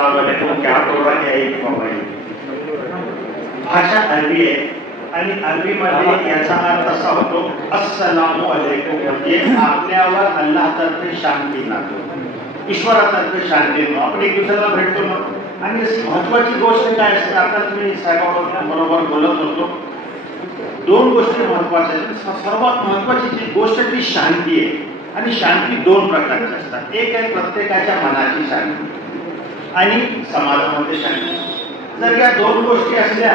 अस्सलाम वालेकुम, क्या हो रहा है मोबाईल. भाषा अरबी आहे आणि अरबीमध्ये याचा अर्थ असा होतो अस्सलामु अलैकुम, म्हणजे आपल्यावर अल्लाहतर्फे शांती नांदो, ईश्वरातर्फे शांती नांदो. आपण एक दुसऱ्याला भेटतो ना. आणि महत्वाची गोष्ट काय असते, आता तुम्ही साहेबांबरोबर बोलत होतो, दोन गोष्टी महत्वाच्या आहेत. सर्वात महत्वाची जी गोष्ट ती शांती आहे. आणि शांती दोन प्रकारची असतात. एक आहे प्रत्येकाच्या मनाची शांती आणि समाजामध्ये शांती. जर या दोन गोष्टी असल्या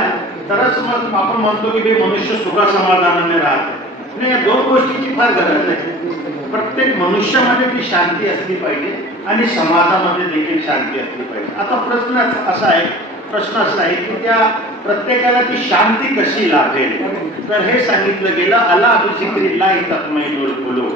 तरच मग आपण म्हणतो की मनुष्य सुख समाधानाने राहते. आणि या दोन गोष्टीची फार गरज आहे. प्रत्येक मनुष्यामध्ये ती शांती असली पाहिजे आणि समाजामध्ये देखील शांती असली पाहिजे. आता प्रश्न असा आहे की त्या प्रत्येकाला ती शांती कशी लाभेल. तर हे सांगितलं गेलं, अला बिज़िक्रिल्लाहि तत्मइन्नुल कुलूब,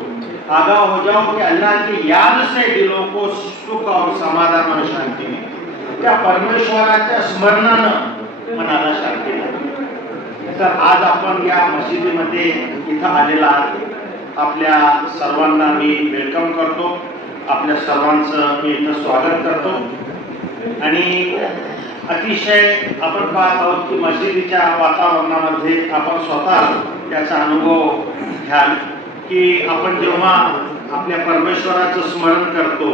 आगाह हो जाओ कि अल्लाह की याद से दिलों को सुख और समाधान और शांती मिळते. त्या परमेश्वराच्या स्मरणानं मनाला शांती मिळते. तर आज आपण या मशिदीमध्ये इथं आलेला आहात. आपल्या सर्वांना मी वेलकम करतो. आपल्या सर्वांचं मी इथं स्वागत करतो. आणि अतिशय आपण पाहत आहोत की मशिदीच्या वातावरणामध्ये आपण स्वतः याचा अनुभव घ्याल की आपण जेव्हा आपल्या परमेश्वराचं स्मरण करतो,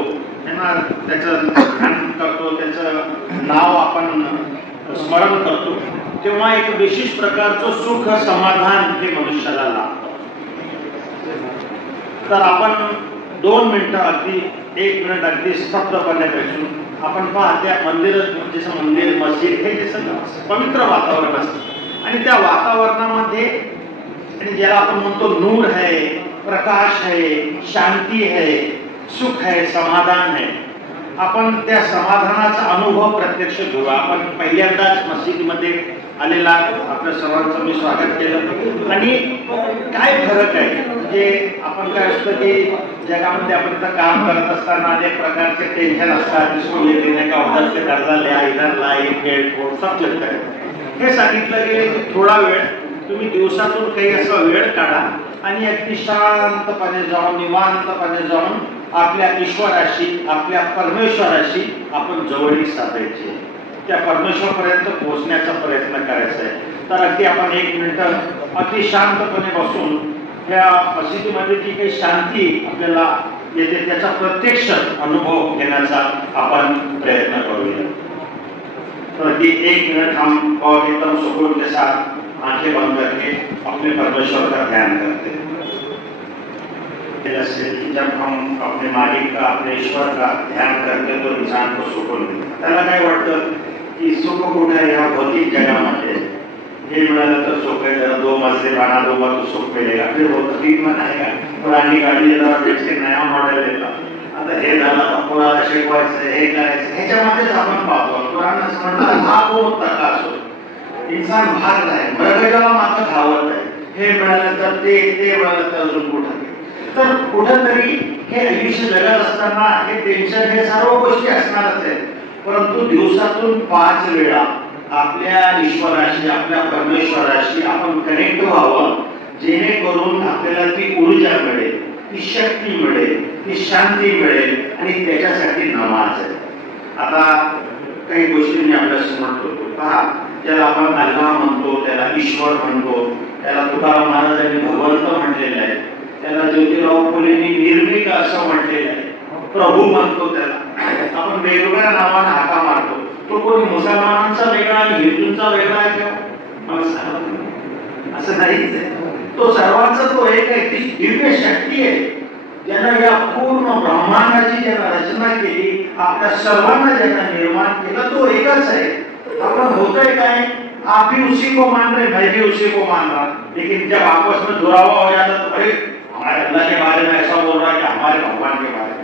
त्यांना त्याचं ध्यान करतो, त्याचं नाव आपण स्मरण करतो, तेव्हा एक विशिष्ट प्रकारचं सुख समाधान हे मनुष्याला लाभतं. तर आपण 2 मिनिटं अगदी 1 मिनिट अगदी स्तब्धपणे बसून आपण पाहत्या मंदिर, जसं मंदिर मस्जिद हे जसं पवित्र वातावरण असतं आणि त्या वातावरणामध्ये आणि ज्याला आपण म्हणतो नूर है, प्रकाश है, शांती है, सुख है, समाधान है. आपण त्या समाधानाचा अनुभव प्रत्यक्ष घेऊ. आपण पहिल्यांदाच मस्जिदमध्ये आलेला आपल्या सर्वांचं मी स्वागत केलं. आणि काय फरक आहे म्हणजे आपण काय असतं की जगामध्ये आपण तर काम करत असताना अनेक प्रकारचे टेन्शन असतात. स्कूल देने का उधर से कर्जा लिया, इधर लाईट गेट सब चलता है. हे सांगितलं गेलं की थोडा वेळ तुम्ही दिवसातून काही असा वेळ काढा आणि अगदी शांतपणे जाऊन, निवांतपणे जाऊन आपल्या ईश्वराशी, आपल्या परमेश्वराशी आपण जवळीक साधायची, त्या परमेश्वरापर्यंत पोहोचण्याचा प्रयत्न करायचा आहे. तर अगदी आपण 1 मिनिट अगदी शांतपणे बसून त्या मशिदीमध्ये जी काही शांती आपल्याला येते त्याचा प्रत्यक्ष अनुभव घेण्याचा आपण प्रयत्न करूया. तो कि 1 मिनट हम और एकदम सुकून के साथ आंखें बंद करके अपने परमेश्वर का ध्यान करते हैं. जैसे जब हम अपने मालिक का, अपने ईश्वर का ध्यान करते हैं तो इंसान को सुकून मिळतं. त्याला काय वाटतं की सुख कुठे आहे, ह्या भौतिक जगामध्ये. हे मिळालं तर सुख आहे, जरा 2 मजले बना दूंगा तो सुख मिलेगा. फिर वो तकलीफ में आएगा. पुरानी गाडी जरा बेचके नया मॉडेल येतं. आता हे झालं तर पुराला शिकवायचं, हे करायचं, ह्याच्यामध्येच आपण पाहतो. पुराणाचं म्हणतात भाग होता का असो, इंसान भाग आहे, मृगजला मात्र धावत आहे. हे मिळालं तर ते मिळालं तर अजून कुठं. तर कुठंतरी हे आयुष्य जगत असताना हे टेन्शन, हे सर्व गोष्टी असणारच आहेत. परंतु दिवसातून 5 वेळा आपल्या ईश्वराशी, आपल्या परमेश्वराशी आपण कनेक्ट व्हावं, जेणेकरून आपल्याला ती ऊर्जा मिळेल, ती शक्ती मिळेल, ती शांती मिळेल. आणि त्याच्यासाठी नमाज आहे. आता काही गोष्टी मी आपल्या समोर ठेवतो. पहा, ज्याला आपण अल्लाह म्हणतो, त्याला ईश्वर म्हणतो, त्याला तुकाराम महाराजांनी भगवंत म्हटलेलं आहे, त्याला ज्योतिराव फुलेंनी निर्भीक असं म्हटलेलं आहे, प्रभू म्हणतो त्याला. आपण वेगवेगळ्या नावाने हाका मारतो. तो कोणी मुसलमानांचा वेगळा आणि हिंदूंचा वेगळा आहे का? असं नाहीच आहे. तो सर्वांचा तो एक आहे. ती दिव्य शक्ती आहे ज्यानं या पूर्ण ब्रह्मांडाची ज्यानं रचना केली, आपल्या सर्वांना ज्यानं निर्माण केलं, तो एकच आहे. आपण होतंय काय, आप भी उसी को मान रहे, मैं भी उसी को मान रहा, लेकिन जब आपस में दुरावा हो जाता तो अरे हमारे अल्लाह के बारे में ऐसा बोल रहा है कि हमारे भगवान के बारे में.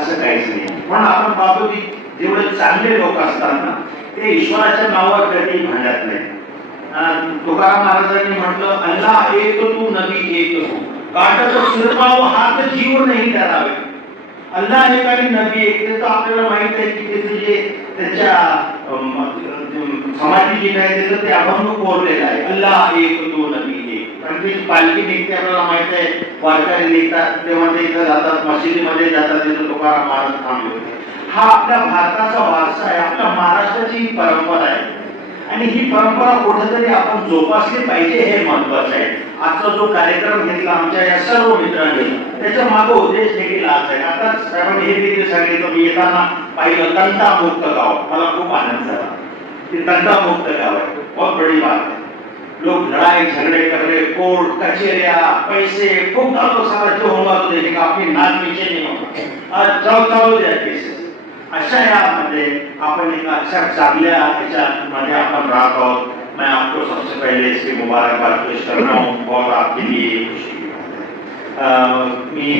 असं काहीच नाही. पण आपण पाहतो की जेवढे चांगले लोक असतात ना, ते ईश्वराच्या नावावर कधी भांडत नाही. तुकाराम महाराजांनी म्हटलं, अल्लाह एक तू, नबी एक तू, काटत शिरपाव हात जीव नाही करावे. अल्लाह एक आणि नबी एक. तर आपल्याला माहित आहे की त्याचे जे त्याच्या समाधी जी काय त्याचं ते अभंग कोरलेलं आहे, अल्लाह एक तू, नबी एक. आणि त्याची पालखी निघते, आपल्याला माहित आहे. वारकरी निघतात तेव्हा ते इथं जातात, मशिदीमध्ये जातात, तिथं तुकाराम महाराज थांबले होते. हा आपल्या भारताचा वारसा आहे, आपल्या महाराष्ट्राची ही परंपरा आहे आणि ही परंपरा कुठेतरी आपण जोपासली पाहिजे हे महत्वाचं आहे. आजचा जो कार्यक्रम घेतला आमच्या या सर्व मित्रांनी त्याच्या मागे उद्देश देखील आज आहे. आता सर्वांनी हे देखील सांगितलं मी येताना पाहिलं तंटामुक्त गाव, मला खूप आनंद झाला की तंटामुक्त गाव आहे. बहुत बड़ी बात है. लोग लड़ाई झगड़े कर रहे, कोर्ट कचेरिया पैसे खूप तो सारा जो होगा तो देखेगा, आपकी नाक नीचे नहीं होगा. आज चालू द्या केसेस. अशा यामध्ये आपण एक अक्षर चांगल्या ह्याच्यामध्ये आपण राहत आहोत. मैं आपको सबसे पहले इसकी मुबारकबाद पेश करता हूँ. बहुत आपके लिए खुशी की बात है. मी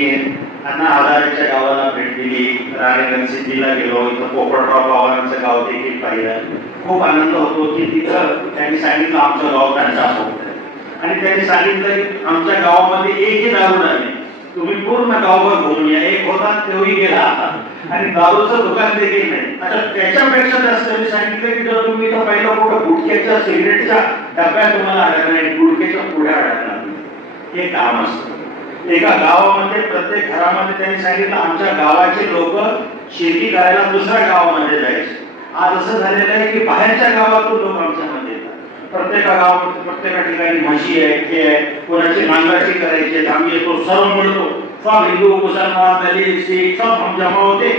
अण्णा हजारेच्या गावाला भेट दिली, राणी रणसिद्धीला गेलो, इथं पोपटराव पवारांचं गाव देखील पाहिलं. खूप आनंद होतो की तिथं त्यांनी सांगितलं आमचं गाव त्यांच्या होत आहे आणि त्यांनी सांगितलं की आमच्या गावामध्ये एकही दारू नाही, तुम्ही पूर्ण गावभर घुमून या. एक होता तेही गेला आता आणि दारूचं दुकान देखील नाही. आता त्याच्यापेक्षा जास्त मी सांगितलं की जर तुम्ही इथं पहिलं कुठं गुटख्याच्या सिगरेटच्या डब्यात तुम्हाला आढळणार नाही, गुटख्याच्या पुढे आढळणार नाही. हे काम असतं एका गावामध्ये. प्रत्येक घरामध्ये त्यांनी सांगितलं आमच्या गावाचे लोक शेती करायला दुसऱ्या गावामध्ये जायचे. आज असं झालेलं आहे की बाहेरच्या गावातून लोक आमच्यामध्ये येतात. प्रत्येक गावामध्ये प्रत्येक ठिकाणी म्हशी आहे, हे आहे, कोणाची नांगरणी करायची, आम्ही येतो, सर्व मिळतो, सब हिंदू मुसलमान दलित सिख सब हम जमा होते,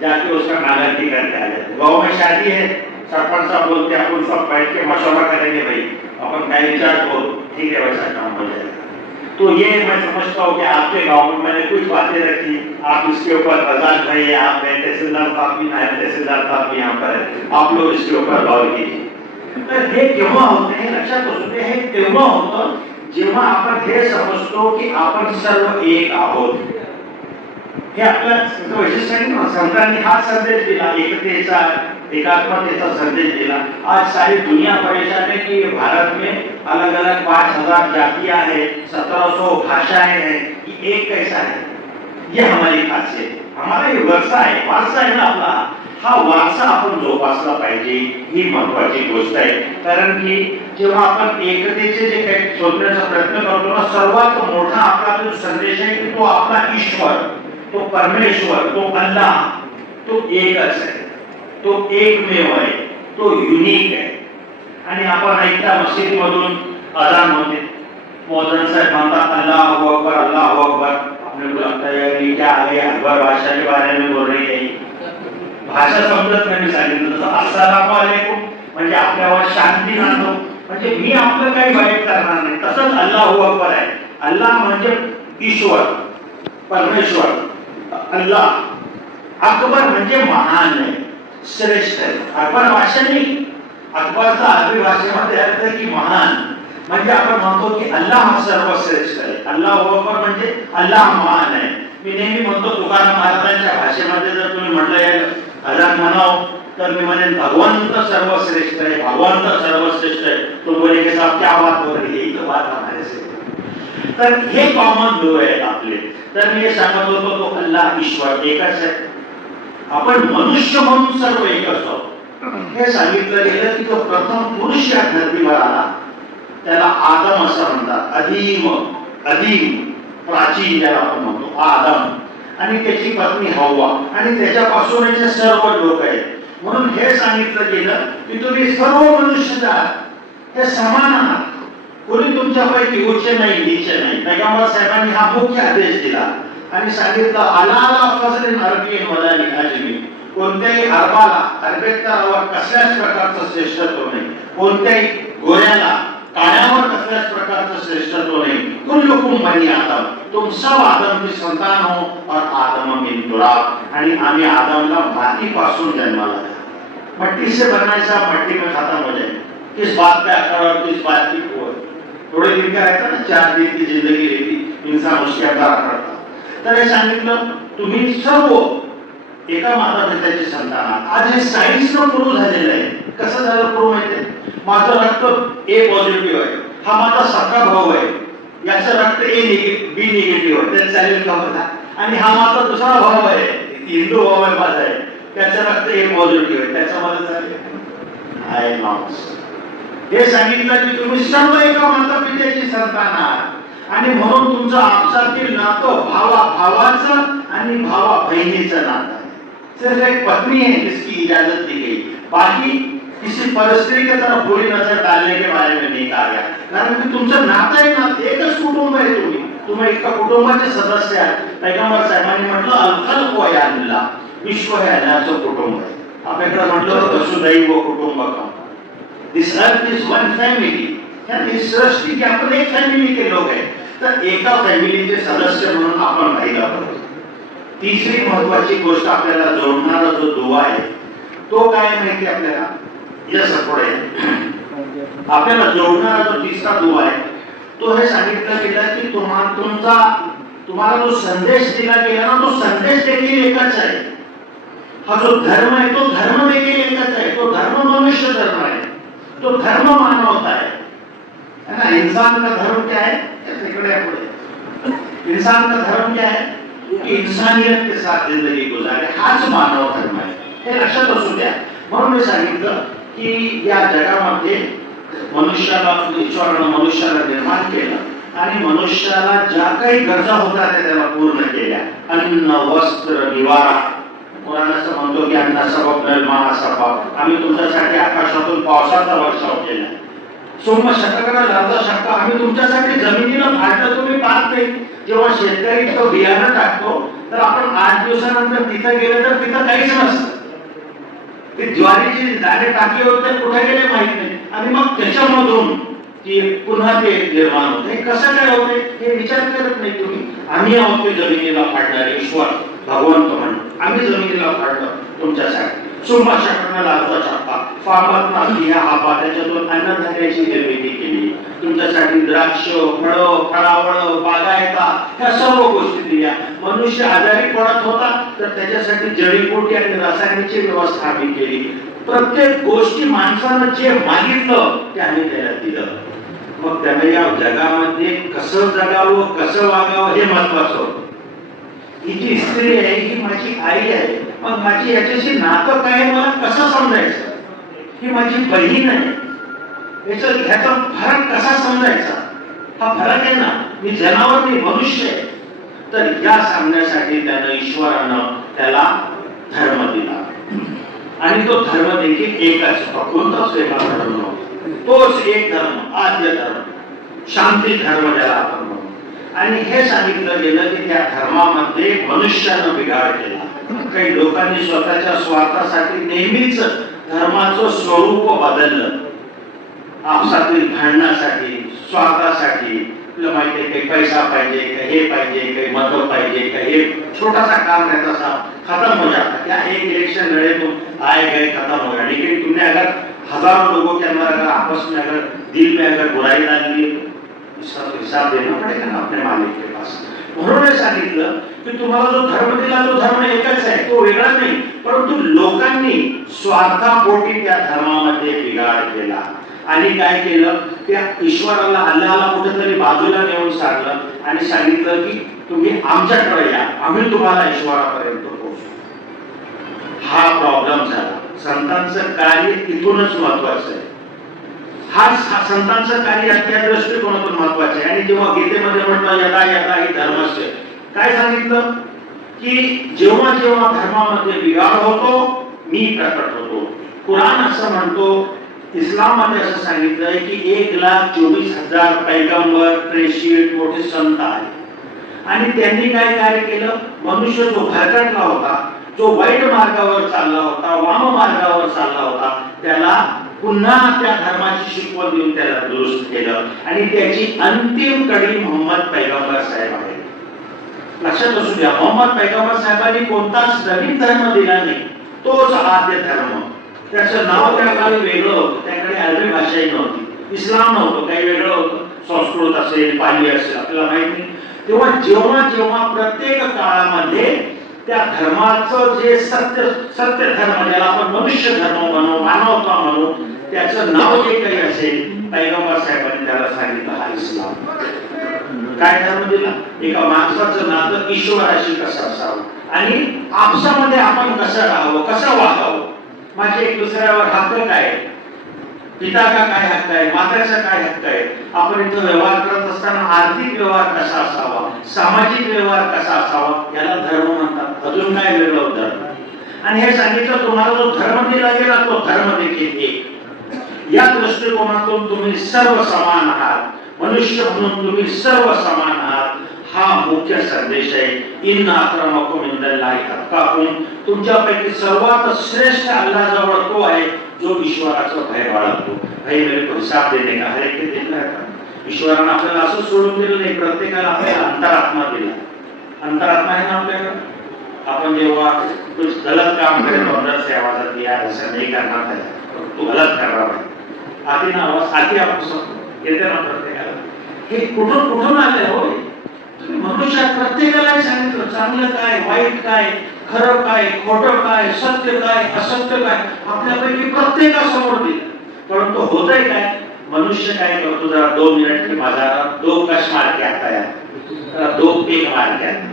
जाके उसका नांगरणी करके आ जाते. गाँव में शादी है, सरपंच साहब बोलते हैं अपन सब बैठ के मशवरा करेंगे, भाई अपन का रिचार्ज करो, ठीक है वैसा काम हो जाएगा. तो ये मैं समझता हूँ कि आपके गांव में मैंने कुछ बातें रखी, आप इसके ऊपर आजाद भाई, आप तहसीलदार साहब भी, नायब तहसीलदार साहब भी यहाँ पर है, आप लोग इसके ऊपर गौर कीजिए. तर हे केव्हा होते हे लक्षात असू दे. हे तेव्हा होतं जेव्हा आपण हे समजतो की आपण सर्व एक आहोत. हे आपल्या वैशिष्ट्य आहे ना. संतांनी हा संदेश दिला, एकतेचा एकात्मतेचा संदेश दिला. आज सारी दुनिया परेशान है कि भारत में अलग अलग 5000 जातियां हैं, 1700 भाषाएं हैं, ये एक कैसा है. ये हमारी खासियत, हमारा ये वारसा आहे ना आपला. हा वारसा आपण जोपासला पाहिजे, ही महत्वाची गोष्ट आहे. कारण की जेव्हा आपण एकतेचे जे काही शोधण्याचा प्रयत्न करतो ना, सर्वात मोठा आपला जो संदेश आहे की तो आपला ईश्वर, तो परमेश्वर, तो अल्लाह, तो एकच आहे, तो एकमेव आहे, तो युनिक आहे. आणि आपण ऐकता मस्जिदमधून अजान होते, मौलाना साहब म्हणतात अल्लाहू अकबर अल्लाहू अकबर. आपने को लगता है कि क्या आगे अकबर बादशाह के बारे में बोल रही है. भाषा समजत नाही. सांगितलं तसं अस्सलामु अलैकुम म्हणजे आपल्यावर शांती नांदो, म्हणजे मी आपलं काही वाईट करणार नाही. तसंच अल्लाहू अकबर आहे. अल्लाह म्हणजे ईश्वर, परमेश्वर, अल्लाह. अकबर म्हणजे महान आहे, श्रेष्ठ आहे. अकबर भाषा नाही, अकबरचा अरबी भाषेमध्ये अर्थ आहे की महान. म्हणजे आपण म्हणतो की अल्लाह सर्वश्रेष्ठ आहे. अल्लाहू अकबर म्हणजे अल्लाह महान आहे. मी नेहमी म्हणतो तुकाराम महाराजांच्या भाषेमध्ये जर तुम्ही म्हटलं अजान म्हणाव तर मी म्हणेन भगवंत सर्वश्रेष्ठ आहे, भगवंत सर्वश्रेष्ठ आहे. तो बोले की साहब क्या बात हो रही है, एक बात हमारे से. तर हे कॉमन लोक आहेत आपले. तर मी हे सांगत होतो तो अल्लाह ईश्वर एकच आहे. आपण मनुष्य म्हणून सर्व एक असतो. हे सांगितलं गेलं की जो प्रथम पुरुष या धर्तीवर आला त्याला आदम असं म्हणतात. अदीम प्राचीन ज्याला आपण म्हणतो आदम, आणि त्याची पत्नी हव्वा, आणि त्याच्यापासूनचे सर्व लोक आहेत. म्हणून हे सांगितलं गेलं की तुम्ही सर्व मनुष्य जात हे समान आहात, कोणी तुमच्यापैकी उच्च नाही नीच नाही. पैगंबर साहेबांनी हा मुख्य आदेश दिला आणि सांगितलं अलाला फजलिन अरबीन वलाली अजमी. कोणत्याही अरबाला अरबेतरावर कसल्याच प्रकारचं श्रेष्ठत्व नाही, कोणत्याही गोऱ्याला काळ्यावर कसल्याच प्रकारचं श्रेष्ठत्व नाही. कुल्लुकुम बनी आदम, तुम सब आदम की संतान हो और आदम मिन तुराब. आणि आम्ही आदमला मातीपासून जन्माला दिला. मट्टी से बनायचा मट्टी में खत्म हो जाए. किस बात पे अकड़ और किस बात की कुव्वत. थोड़े दिन का रहता ना, 4 दिन की जिंदगी रहती, इंसान उसके अंदर अकड़ता. तर हे सांगितलं तुम्ही सर्व एका माता पित्याची संतान आहात. आज हे सायन्सनं प्रूव्ह झालेलं आहे. कसं झालं प्रूव्ह माहितीये? माझं रक्त ए पॉझिटिव्ह आहे, हा माझा सख्खा भाऊ आहे, याचं रक्त ए निगेटिव्ह बी निगेटिव्ह आहे, त्यात चालेल का बघा. आणि हा माझा दुसरा भाऊ आहे, हिंदू भाऊ आहे माझा आहे, त्याचं रक्त ए पॉझिटिव्ह आहे, त्याच्यामध्ये चालेल आय नॉट. हे सांगितलं की तुम्ही सर्व एका माता पित्याची संतान आहात आणि म्हणून तुमचं आपसातील नातं भावा भावाचं आणि भावा बहिणीचं नातं आहे. सिर्फ एक पत्नी है जिसकी इजाजत दी गई, बाकी किसी परस्त्री की तरफ बुरी नजर डालने के बारे में नहीं कहा गया। कारण की तुमचं नातं आहे ना, एकच कुटुंब आहे, तुम्ही एका कुटुंबाचे सदस्य आहात। पैगंबर साहेबांनी म्हटलं अल-खल्क व अल्लाह, विश्व हे अल्लाहचं कुटुंब आहे। आपल्याकडे म्हटलं वसुदैव कुटुंबकम, this earth is one family, ही सृष्टी की आपण एक फॅमिली के लोक आहे, तर एका फॅमिलीचे सदस्य म्हणून आपण राहिला पाहिजे। तिसरी महत्वाची गोष्ट आपल्याला जोडणारा जो दुवा आहे तो काय माहिती आपल्याला, यस पुढे आपल्याला जोडणारा जो तिसरा दुवा आहे तो हे सांगितलं गेलं की तुम्हाला जो संदेश दिला गेला ना, तो संदेश देखील एकच आहे। हा जो धर्म आहे तो धर्म देखील एकच आहे, तो धर्म मनुष्य धर्म आहे, तो धर्म मानवता है ना। इंसान का धर्म क्या है, इंसान का धर्म क्या है कि इंसानियत के साथ जिंदगी गुजारे, हाच मानव धर्म आहे, हे लक्षात असू द्या। म्हणून मी सांगितलं की या जगामध्ये मनुष्याला, ईश्वरानं मनुष्याला निर्माण केलं आणि मनुष्याला ज्या काही गरजा होत्या त्याला पूर्ण केल्या। अन्न, वस्त्र, निवारा, कुराण असं म्हणतो की अन्न सबब निर्माण सबब, आम्ही तुमच्यासाठी आकाशातून पावसाचा वर्षाव केला। सोम शककरा लावता शकता, आम्ही तुमच्यासाठी जमिनीला फाडलं, तुम्ही पाहत नाही। जेव्हा शेतकरी तो बियाणं टाकतो तर आपण 8 दिवसानंतर तिथं गेलं तर तिथं काहीच नसतं, ते ज्वारीची दाणे टाकले होते कुठे गेले माहित नाही, आणि मग त्याच्यामधून की पुन्हा ते निर्माण होते। कसं काय होते हे विचार करत नाही तुम्ही। आम्ही आहोत ते जमिनीला फाडणारे ईश्वर भगवंत म्हणून, आम्ही जमिनीला फाडलं तुमच्यासाठी। सुंबा शकरनं लावता शकता, फामातना बिया हापा, त्याच्यातून अन्नधान्याची निर्मिती केली तुमच्यासाठी। द्राक्ष, फळं, फळावळं, बागायता, ह्या सर्व गोष्टी दिल्या। मनुष्य आजारी पडत होता तर त्याच्यासाठी जडीबुटी आणि रसायनाची व्यवस्था आम्ही केली। प्रत्येक गोष्टी माणसानं जे मागितलं ते आम्ही त्याला दिलं। मग त्याला या जगामध्ये कसं जगावं, कसं वागावं हे महत्वाचं होतं। ही जी स्त्री आहे ही माझी आई आहे, मग माझी याच्याशी नातं काय, मला कसं समजायचं? ही माझी बहीण आहे, ह्याचा फरक कसा समजायचा? हा फरक आहे ना, मी जनावर मी मनुष्य आहे। तर या सांगण्यासाठी त्यानं, ईश्वरानं त्याला धर्म दिला, आणि तो धर्म देखील एकच, कोणताच वेगळा धर्म नव्हता, तोच एक धर्म, आद्य धर्म, शांती धर्म ज्याला आपण म्हणतो। आणि हे सांगितलं गेलं की त्या धर्मामध्ये मनुष्यानं बिघाड केला। काही लोकांनी स्वतःच्या स्वार्थासाठी नेहमीच धर्माचं स्वरूप बदललं, आपसातील भांडणासाठी, स्वार्थासाठी। तुला माहिती आहे काही पैसा पाहिजे, काही हे पाहिजे, काही मत पाहिजे, काही हे छोटा सा काम रहता सा खत्म हो जाता। क्या एक इलेक्शन लड़े तो आए गए खत्म हो गया, लेकिन तुमने अगर हजारों लोगों के अंदर अगर आपस में अगर दिल में अगर बुराई डाल दी, इसका तो हिसाब देना पड़ेगा ना अपने मालिक के पास। म्हणून सांगितलं की तुम्हाला जो धर्म दिला तो धर्म एकच आहे, तो वेगळा नाही, परंतु लोकांनी स्वार्थापोटी त्या धर्मामध्ये बिघाड केला आणि काय केलं, त्या ईश्वराला, अल्लाहला कुठेतरी बाजूला नेऊन सारलं आणि सांगितलं की तुम्ही आमच्याकडे या, आम्ही तुम्हाला ईश्वरापर्यंत पोहोचू। हा प्रॉब्लेम झाला। संतांचं कार्य इथूनच महत्वाचं आहे। हा संतांचं कार्य त्या दृष्टिकोनातून महत्वाचं आहे। आणि जेव्हा गीतेमध्ये म्हटलं यदा यदा ही धर्मस्य, काय सांगितलं की जेव्हा जेव्हा धर्मामध्ये बिघाड होतो मी प्रकट होतो। कुराण असं म्हणतो, इस्लाममध्ये असं सांगितलंय की 1,24,000 पैगंबर, प्रेषित, मोठे संत आहेत, आणि त्यांनी काय कार्य केलं, मनुष्य जो भरकटला होता, जो वाईट मार्गावर चालला होता, वाम मार्गावर चालला होता, त्याला पुन्हा त्या धर्माची शिकवण देऊन त्याला दुरुस्त केलं। आणि त्याची अंतिम कडी मोहम्मद पैगंबर साहेब आहे। लक्षात असू द्या, मोहम्मद पैगंबर साहेबांनी कोणताच नवीन धर्म दिला नाही, तोच आद्य धर्म। त्याचं नाव त्या काळी वेगळं होतं, त्याकडे अरबी भाषाही नव्हती, इस्लाम नव्हतं, काही वेगळं होतं, संस्कृत असेल, पाली असेल, आपल्याला माहित नाही। तेव्हा जेव्हा जेव्हा प्रत्येक काळामध्ये त्या धर्माचं जे सत्य धर्म, ज्याला आपण मनुष्य धर्म म्हणू, मानवता म्हणू, त्याचं नाव जे काही असेल, पैगंबर साहेबांनी त्याला सांगितलं हा इस्लाम। काय धर्म दिला, एका माणसाचं नातं ईश्वराशी कसं असावं आणि आपसामध्ये आपण कसं राहावं, कसं वागावं, माझे एक दुसऱ्यावर हक्क काय, पिता का काय हक्क आहे, माताचा काय हक्क आहे, आपण इथं व्यवहार करत असताना आर्थिक व्यवहार कसा असावा, सामाजिक व्यवहार कसा असावा, याला धर्म म्हणतात। अजून काय वेगळं धर्म, आणि हे सांगितलं तुम्हाला जो धर्म दिला गेला तो धर्म देखील एक. या दृष्टिकोनातून तुम्ही सर्व समान आहात, मनुष्य म्हणून तुम्ही सर्व समान आहात, हा मुख्य संदेश आहे. इन्न अक्रमकुम इंदल्लाहि अत्काकुम, तुमच्यापैकी सर्वात श्रेष्ठ अल्लाहजवळ तो आहे जो ईश्वराचं भय बाळगतो. भाई मेरे को हिसाब देने का हर एक के दिल रहता. ईश्वरानं आपल्याला असं सोडून दिलं नाही, प्रत्येकाला आपल्याला अंतरात्मा दिला. अंतरात्मा आहे ना आपल्याकडे. आपण जेव्हा कुछ गलत काम करे तो अंदर से आवाज आती है ऐसा नहीं करना था, तू गलत कर रहा है. आती ना आवाज आती आपण येते ना प्रत्येकाला. हे कुठून कुठून आले हो? तुम्ही मनुष्यात प्रत्येकाला सांगितलं चांगलं काय, वाईट काय, खरं काय, खोटं काय, सत्य काय, असत्य काय, आपल्यापैकी प्रत्येकासमोर दिलं. परंतु होतंय काय? मनुष्य काय करतो, जरा 2 मिनट की बाजारात 2 कश मार के आता है, 2 पेग मार के आता.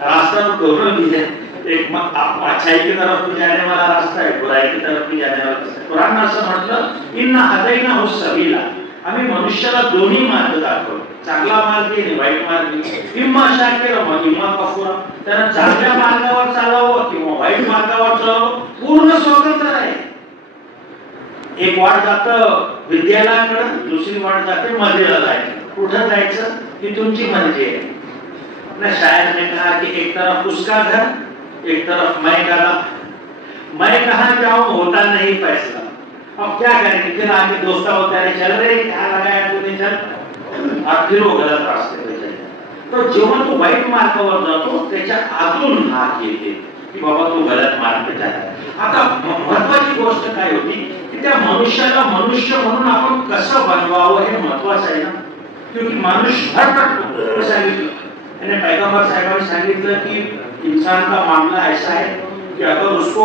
रास्ता तो दोनों भी है, एक अच्छाई की तरफ भी जाने वाला रास्ता है, बुराई की तरफ भी जाने वाला रास्ता है. कुरान असं म्हटलं इन्ना हदैनाहु सबीला, आम्ही मनुष्याला दोन्ही मार्ग दाखवतो, चांगला मार्ग आणि वाईट मार्ग. इम्मा शाकिर व इम्मा कफूर, त्यानं चांगल्या मार्गावर चालावं किंवा वाईट मार्गावर चालावं, पूर्ण स्वतंत्र आहे. एक वाट जातं विद्यालयाकडे, दुसरी वाट जाते मजेला जायचं. कुठं जायचं ही तुमची मर्जी आहे. अपने शायर ने कहा कि एक तरफ उसका घर, एक तरफ मैं गला, मैं कहाँ जाऊं होता नहीं फैसला. अब क्या करेंगे, फिर आके दोस्त होते हैं चल रहे क्या लगाया तूने चल, और फिर वो गलत रास्ते पे जाए. तो जेव्हा तू वाईट मार्गावर जातो त्याच्या आतून हाक येते की बाबा तू गलत मार्ग पे जात. आता महत्वाची गोष्ट काय होती की त्या मनुष्याला मनुष्य म्हणून आपण कसं बनवावं हे महत्वाचं आहे ना. क्योंकि मनुष्य भटकतो सांगितलं, यानी पैगंबर साहब सांगितलं की इंसान का मामला ऐसा है कि अगर उसको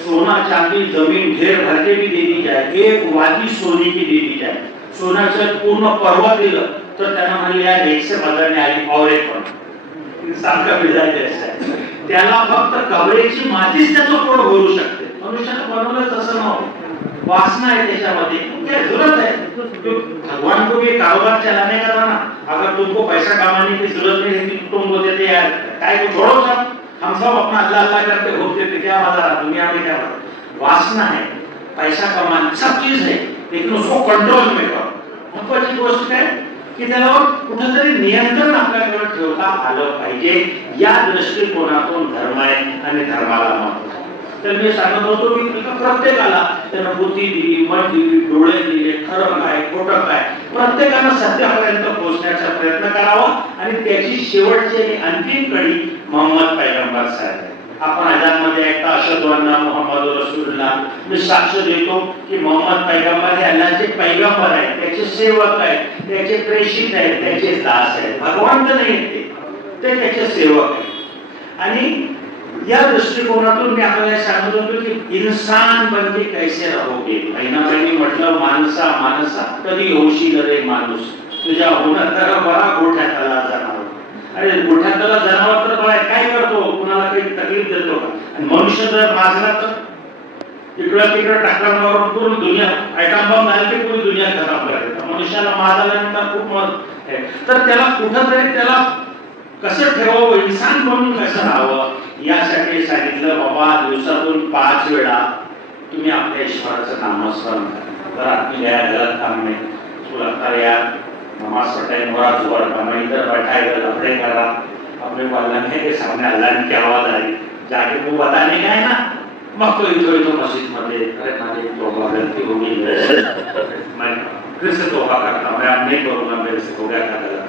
सोना चांदी जमीन घेर भर के भी दे दी जाए, एक वादी सोने की दे दी जाए, सोन्याचं पूर्ण पर्वत दिलं तर त्यांना म्हणले यार एक से बदलने आली और एक पण इंसान का मिजाज ऐसा है. त्याला फक्त कबरेची मातीच त्याचं पोट भरू शकते. मनुष्यानं बनवलं तसं नव्हतं, वासना है त्याच्यामध्ये, क्या जरूरत है. भगवान को भी कारोबार चलाने का था ना. अगर तुमको पैसा कमाने की जरूरत नहीं है तुम बोलते थे यार काय को छोड़ो सब, हम सब अपना अल्लाह अल्लाह करते घूमते थे, क्या मजा रहा दुनिया में, क्या वासना है, पैसा कमाने सब चीज है, लेकिन उसको कंट्रोल में करो. महत्वाची गोष्ट काय की त्यावर कुठेतरी नियंत्रण आपल्याकडे ठेवता आलं पाहिजे. या दृष्टिकोनातून धर्म आहे आणि धर्माला महत्व. तर मी सांगत होतो की प्रत्येकाला त्यानं बुद्धी दिली, मन दिली, डोळे दिले, खरं काय खोटं काय प्रत्येकानं सत्यापर्यंत पोहोचण्याचा प्रयत्न करावा. आणि त्याची शेवटची अंतिम कडी मोहम्मद पैगंबर साहेब. आपण अजानमध्ये ऐकता अशहदु अन्ना मुहम्मद रसूलुल्लाह, मी साक्ष देतो की मोहम्मद पैगंबर हे अल्लाहचे पैगंबर आहेत, त्याचे सेवक आहेत, त्याचे प्रेषित आहेत, त्याचे दास आहेत. भगवान तर नाही ते त्याचे सेवक आहेत. आणि या दृष्टिकोनातून मी आपल्याला सांगत होतो की इंसान बनके कैसे रहोगे. बहिणाबाईंनी म्हटलं माणसा माणसा कधी होशील रे माणूस, तुझ्या होणं तर बरा गोठ्याला जाणार. अरे गोठ्याला जनावर तर बघा काय करतो, कुणाला काही तकलीफ देतो का. आणि मनुष्य जर माजला तर इकडं तिकडं टाकल्यावर पूर्ण दुनिया आयटम बॉम्ब झाली की पूर्ण दुनिया खराब करते. मनुष्याला माजल्यानंतर खूप मत आहे. तर त्याला कुठंतरी त्याला कसं ठेवावं, इंसान म्हणून कसं राहावं यासाठी सांगितलं बाबा दिवसातून 5 वेळा तुम्ही आपल्या ईश्वराचं नामस्मरण करा. तर आपली गलत काम में तो लगता है यार नमाज पढ़े नोरा जुबर बना इधर बैठा इधर लफड़े कर रहा, अपने को अल्लाह के सामने अल्लाह की आवाज आई जाके वो बताने का है ना. मग तो इथं मस्जिद मध्ये अरे माझी तोबा गलती हो गई, मैं फिर से तोबा करता, मैं अब नहीं करूंगा, मेरे से हो गया था.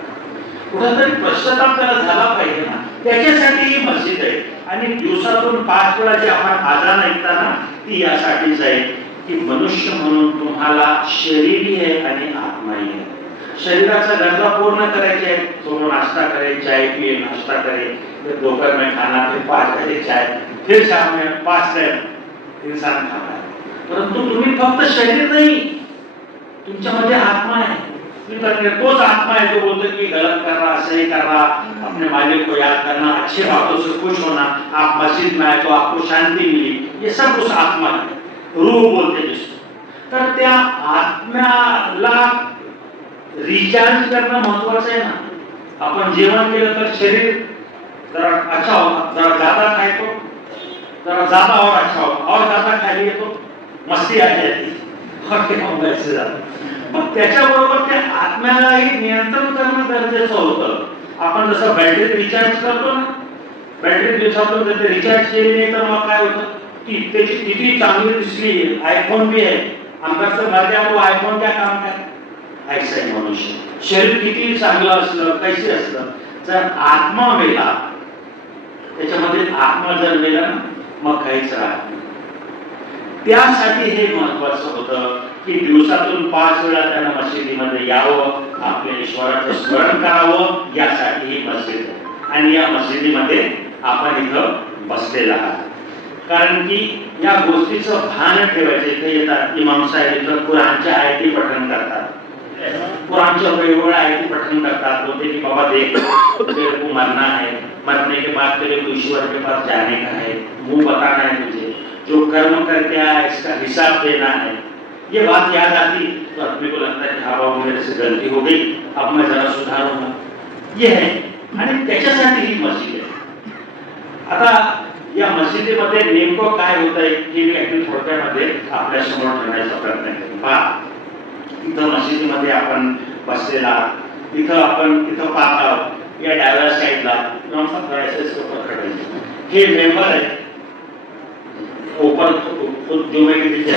कुठेतरी पश्चाताप त्याला झाला पाहिजे ना, त्याच्यासाठी ही मस्जिद आहे. आणि दिवसातून 5 वेळा जी आपण आजान ऐकता ना ती यासाठीच आहे की मनुष्य म्हणून तुम्हाला शरीरही आहे आणि आत्माही आहे. शरीराचा गरजा पूर्ण करायचे आहे, तो नाश्ता करे, चाय पिए, नाश्ता करे, फिर दोपहर में खाना, फिर 5 बजे चाय, फिर शाम में 5 टाइम इंसान खाना है. परंतु तुम्ही फक्त शरीर नाही, तुमच्यामध्ये आत्मा आहे. तोच आत्मा है जो बोलते कि गलत कर रहा, सही कर रहा, अपने मालिक को याद करना, अच्छी बातों से खुश होना, आप मस्जिद में आए तो आपको शांति मिली, ये सब उस आत्मा है, रूह बोलते जिसको. तर त्या आत्म्याला रिचार्ज करणं महत्वाचं आहे ना. आपण जेवण केलं तर शरीर जरा अच्छा होता, जरा ज्यादा खायतो जरा ज्यादा और अच्छा होगा और ज्यादा खाली तो मस्ती आ जाती और ते मोबाईलचं जातं मग त्याच्याबरोबर त्या आत्म्यालाही नियंत्रण करणं गरजेचं होतं. आपण जसं बॅटरी रिचार्ज करतो ना, बॅटरी दिवसातून जर रिचार्ज केली नाही तर मग काय होतं की त्याची किती चांगली दिसली आयफोन भी आहे आमच्याकडे माझ्या तो आयफोन काय काम काय ऐसा आहे मनुष्य. शरीर किती चांगलं असलं कैसे असलं जर आत्मा मेला त्याच्यामध्ये आत्मा जर मेला मग काहीच राहत नाही. त्यासाठी हे महत्वाचं होतं की दिवसातून 5 वेळा त्यांना मशिदीमध्ये यावं, आपल्या ईश्वराचं स्मरण करावं, यासाठी ही मस्जिद आहे. आणि या मशिदीमध्ये आपण इथं बसलेला आहात कारण की या गोष्टीचं भान ठेवायचं. इथे येतात इमाम साहेब इथं कुराणच्या आयती पठण करतात, कुरानच्या वेगवेगळ्या आयती पठण करतात. बोलते कि बाबा देख तेरे को मरना है, मरने के बाद तेरे को ईश्वर के पास जाने का है, मुंह बताना है तुझे, जो कर्म करके आया इसका हिसाब देना है. ये बात याद आती तो अपने को लगता है कि हाँ बाबा मेरे से गलती हो गई, अब मैं जरा सुधारूंगा. ये है आणि त्याच्यासाठी ही मस्जिद आहे. आता या मस्जिदीमध्ये नेमकं काय होतंय हे मी अगदी थोडक्यामध्ये आपल्या समोर ठेवण्याचा प्रयत्न केला. पहा इथं मस्जिदीमध्ये आपण बसलेला, इथं आपण इथं पाहत आहोत या डाव्या साईडला हे मेंबर आहे. ऊपर जुमे के पीछे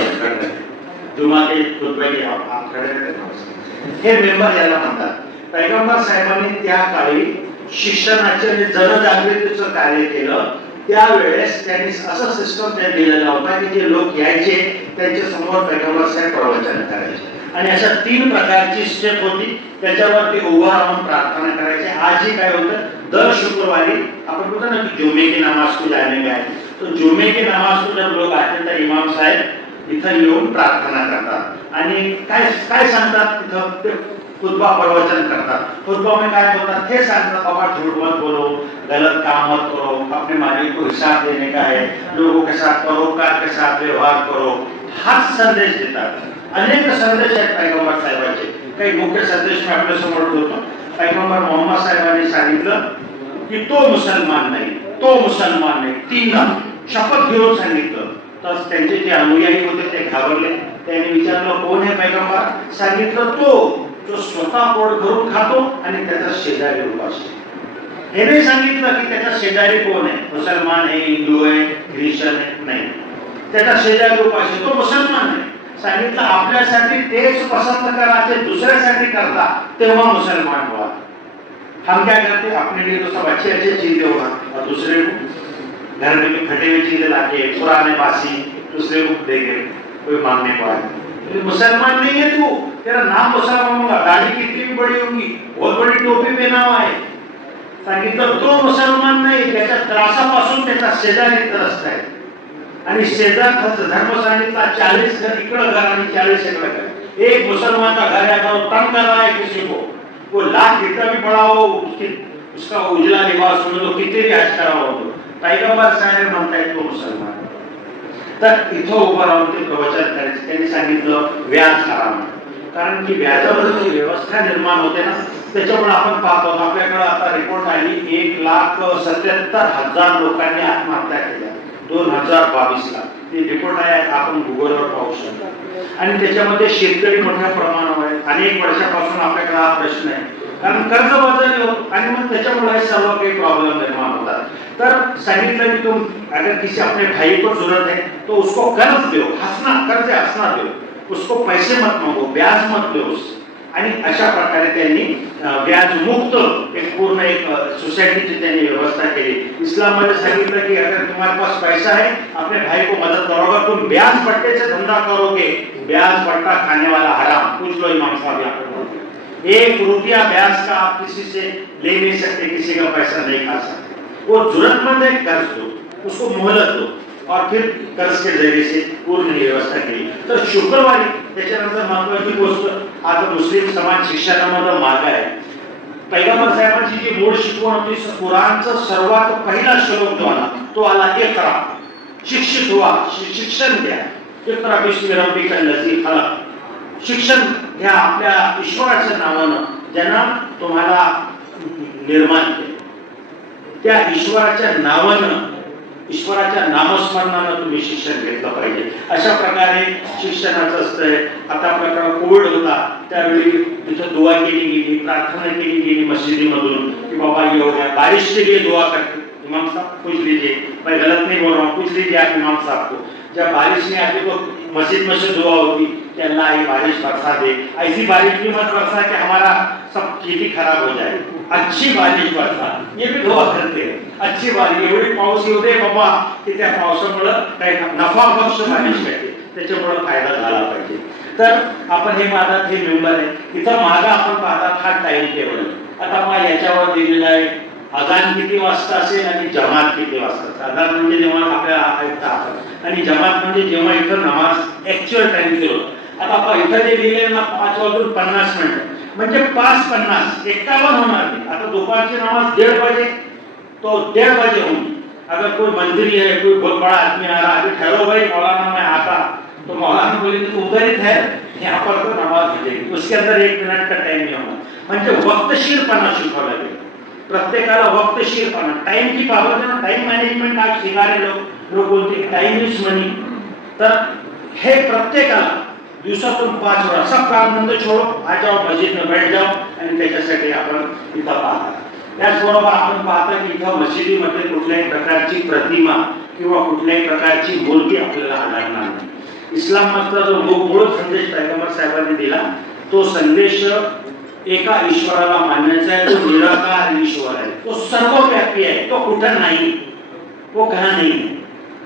जुमा के खुतबे के आप खड़े रहते हे मेंबर याला म्हणतात. पैगंबर साहेबांनी त्या काळी शिक्षणाचे जनजागृतीचं कार्य केलं. त्यावेळेस त्यांनी असं सिस्टम त्या दिलेला होता की जे लोक यायचे त्यांच्या समोर पैगंबर साहेब प्रवचन करायचे आणि अशा 3 प्रकारची स्टेप होती. त्याच्यावर ते उभा राहून प्रार्थना करायचे. आजही काय होतं दर शुक्रवारी आपण बोलतो ना की जुमे की नमाज को जाने गए तो जुमे की नमाज को जब लोग आते तर इमाम साहेब इथं येऊन प्रार्थना करतात आणि काय काय सांगतात तिथं ते खुतबा प्रवचन करतात. खुतबा में काय बोलतात हे सांगतात बाबा झूठ मत बोलो, गलत काम मत करो, अपने मालिक को हिसाब देने का है, लोगों के साथ परोपकार के साथ व्यवहार करो, हाच संदेश देतात. अनेक संदेश आहेत पैगंबर साहेबांचे. काही मुख्य संदेश मी आपल्या समोर ठेवतो. पैगंबर मोहम्मद साहेबांनी सांगितलं की तो मुसलमान नाही, तो मुसलमान नाही, 3दा शपथ घेऊन सांगितलं. तर त्यांचे जे अनुयायी होते ते घाबरले. त्यांनी विचारलं कोण आहे पैगंबर? सांगितलं तो जो स्वतः पोट भरून खातो आणि त्याचा शेजारी उपासतो. हे नाही सांगितलं की त्याचा शेजारी कोण आहे, मुसलमान आहे, हिंदू आहे, ख्रिश्चन आहे, नाही. त्याचा शेजारी उपासतो तो मुसलमान आहे. सांगितलं आपल्यासाठी तेच पसंत करा जे दुसऱ्यासाठी करता तेव्हा मुसलमान हुआ. हम क्या करते अपने लिए तो सब अच्छे अच्छे चीजें होगा और दूसरे को घर में फटे हुए चीजें लाके पुराने बासी दूसरे को देंगे कोई मांगने को आए. मुसलमान नहीं है तू, तेरा नाम मुसलमान होगा, दाढ़ी कितनी भी बड़ी होगी, बहुत बड़ी टोपी पहना हुआ है. सांगितलं तो मुसलमान नाही, त्याच्या त्रासापासून त्याचा शेजारी त्रस्त आहे. आणि शेजार धर्म सांगितला 40 घर इकडं घर आणि 40 इकडं घर. एक मुसलमान का घर है अगर तंग कर रहा है किसी को, वो लाख कितना भी बड़ा हो उसका उजला लिबास समझ लो कितने भी हज करा हो तो पैगंबर साहेब म्हणतायत तो मुसलमान. तर इथं उभं राहून ते प्रवचन करायचे. त्यांनी सांगितलं व्याज हराम, कारण की व्याजावर जी व्यवस्था निर्माण होते ना त्याच्यामुळे आपण पाहतो आपल्याकडे आता रिपोर्ट आली 1,77,000 लोकांनी आत्महत्या केल्या 2022 ला. ते रिपोर्ट आहे आपण गुगलवर पाहू शकता. आणि त्याच्यामध्ये शेतकरी मोठ्या प्रमाणावर आहेत. अनेक वर्षापासून आपल्याकडे हा प्रश्न आहे कारण कर्जबाजारी होतो आणि मग त्याच्यामुळे सर्व काही प्रॉब्लेम निर्माण होतात. तर सांगितलं की तुम अगर किसी अपने भाई को जरूरत है तो उसको कर्ज दो, हंसना कर्ज हंसना दो, उसको पैसे मत मांगो, ब्याज मत दो. आणि अशा प्रकारे त्यांनी व्याज मुक्त एक पूर्ण एक सोसायटीची त्यांनी व्यवस्था केली. इस्लाममध्ये सांगितलं की अगर तुम्हारे पास पैसा है अपने भाई को मदद करोगे, तुम ब्याज पट्टे से धंधा करोगे, ब्याज पट्टा खाने वाला हराम. पूछ लो इमाम साहब यहाँ पर, 1 रुपया ब्याज का आप किसी से ले नहीं सकते, किसी का पैसा नहीं खा सकते. वो जरूरतमंद है कर्ज दो, उसको मोहलत दो और फिर कर्ज के जरिए से पूर्ण व्यवस्था केली. तर शुक्रवारी त्याच्यानंतर महत्वाची गोष्ट आता मुस्लिम समाज शिक्षणामध्ये मागे आहे. पैगंबर साहेबांची जी मूळ शिकवण होती कुराणचा सर्वात पहिला श्लोक जो आला तो आला इक्रा, शिक्षित व्हा, शिक्षण घ्या. इक्रा बिस्मी रब्बिकल लझी खलक, शिक्षण घ्या आपल्या ईश्वराच्या नावानं ज्यानं तुम्हाला निर्माण केले. त्या ईश्वराच्या नावानं ईश्वराच्या नामस्मरणानं तुम्ही शिक्षण घेतलं पाहिजे. अशा प्रकारे शिक्षणाचं असतंय. आता आपल्याकडे कोविड होता त्यावेळी तिथं दुआ केली गेली, प्रार्थना केली गेली मस्जिदीमधून की बाबा एवढ्या बारिश के लिए दुआ करते. इमाम साहब पूछ लीजिए, मैं गलत नहीं बोल रहा हूँ, पूछ लीजिए आप इमाम साहब को. जब बारिश नहीं आती तो मस्जिद में से दुआ होती कि अल्लाह ये बारिश बरसा दे, ऐसी बारिश भी मत बरसा कि हमारा सब खेती खराब हो जाए, अच्छी बारिश बरसा. ये भी दुआ करते हैं. अच्छी बारिश, एवढी पाऊस येऊ दे बाबा की त्या पावसामुळे काही नफा बख्श बारिश पाहिजे, त्याच्यामुळे फायदा झाला पाहिजे. तर आपण हे माझा हे मेंबर आहे. इथं माझा आपण पाहता हा टाइम टेबल. आता मला याच्यावर दिलेला आहे अजान किती वाजता असेल आणि जमात किती वाजता. अजान म्हणजे जेव्हा आपल्याला ऐकता आपण, आणि जमात म्हणजे जेव्हा इथं नमाज ऍक्च्युअल टाइम केलो. आता आपण इथं जे लिहिले ना 5:50 म्हणजे 5:50 51 होणार नाही. आता दुपारची नमाज 1:30 बजे तो 1:30 बजे होगी. अगर कोई मंत्री है, कोई बहुत बड़ा आदमी आ रहा है, अभी ठहरो भाई मौलाना मैं आता, तो मौलाना बोलेंगे तो उधर ही ठहर, यहाँ पर तो नमाज हो जाएगी. उसके अंदर 1 मिनट का टाइम नहीं होगा. म्हणजे वक्तशीरपणा शिकवला गेला. प्रत्येकाला वक्तशीरपणा, टाइम की पाबंदी ना, टाइम मैनेजमेंट आज शिकारे लोक बोलते टाइम इज मनी. तर हे प्रत्येकाला दिवसातून 5 वेळा सब काम धंदे छोडो, आ जाओ मस्जिद में बैठ जाओ, आणि त्याच्यासाठी आपण इथं पाहता. त्याचबरोबर आपण पाहता की इथं मशिदीमध्ये कुठल्याही प्रकारची प्रतिमा किंवा कुठल्याही प्रकारची मूर्ती आपल्याला आढळणार नाही. इस्लाममधला जो मूळ संदेश पैगंबर साहेबांनी दिला तो संदेश एका ईश्वराला मानण्याचा आहे. तो निराकार ईश्वर आहे, तो सर्वव्यापी आहे, तो कुठं नाही, वो कहाँ नहीं है,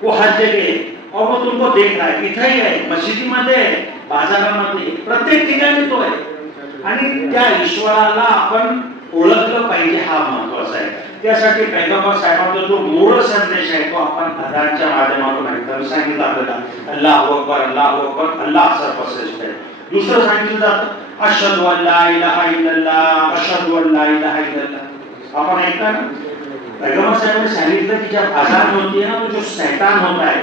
वो हर जगह है और वो तुमको देख रहा है. इथंही आहे, मशिदीमध्ये आहे, बाजारामध्ये, प्रत्येक ठिकाणी तो आहे. आणि त्या ईश्वराला आपण ओळखलं पाहिजे, हा महत्वाचा आहे. त्यासाठी पैगंबर साहेबांचा जो मूळ संदेश आहे तो आपण अजानच्या माध्यमातून ऐकतो. सांगितलं आपल्याला अल्लाहू अकबर, अल्लाहू अकबर, अल्लाह सर्वश्रेष्ठ आहे. दुसरं सांगितलं जातं अशहदु अल्ला इलाहा इल्लल्लाह, अशहदु अल्ला इलाहा इल्लल्लाह. आपण ऐकता ना, पैगंबर साहेबांनी सांगितलं की जब अजान होती है ना तो जो शैतान होता है,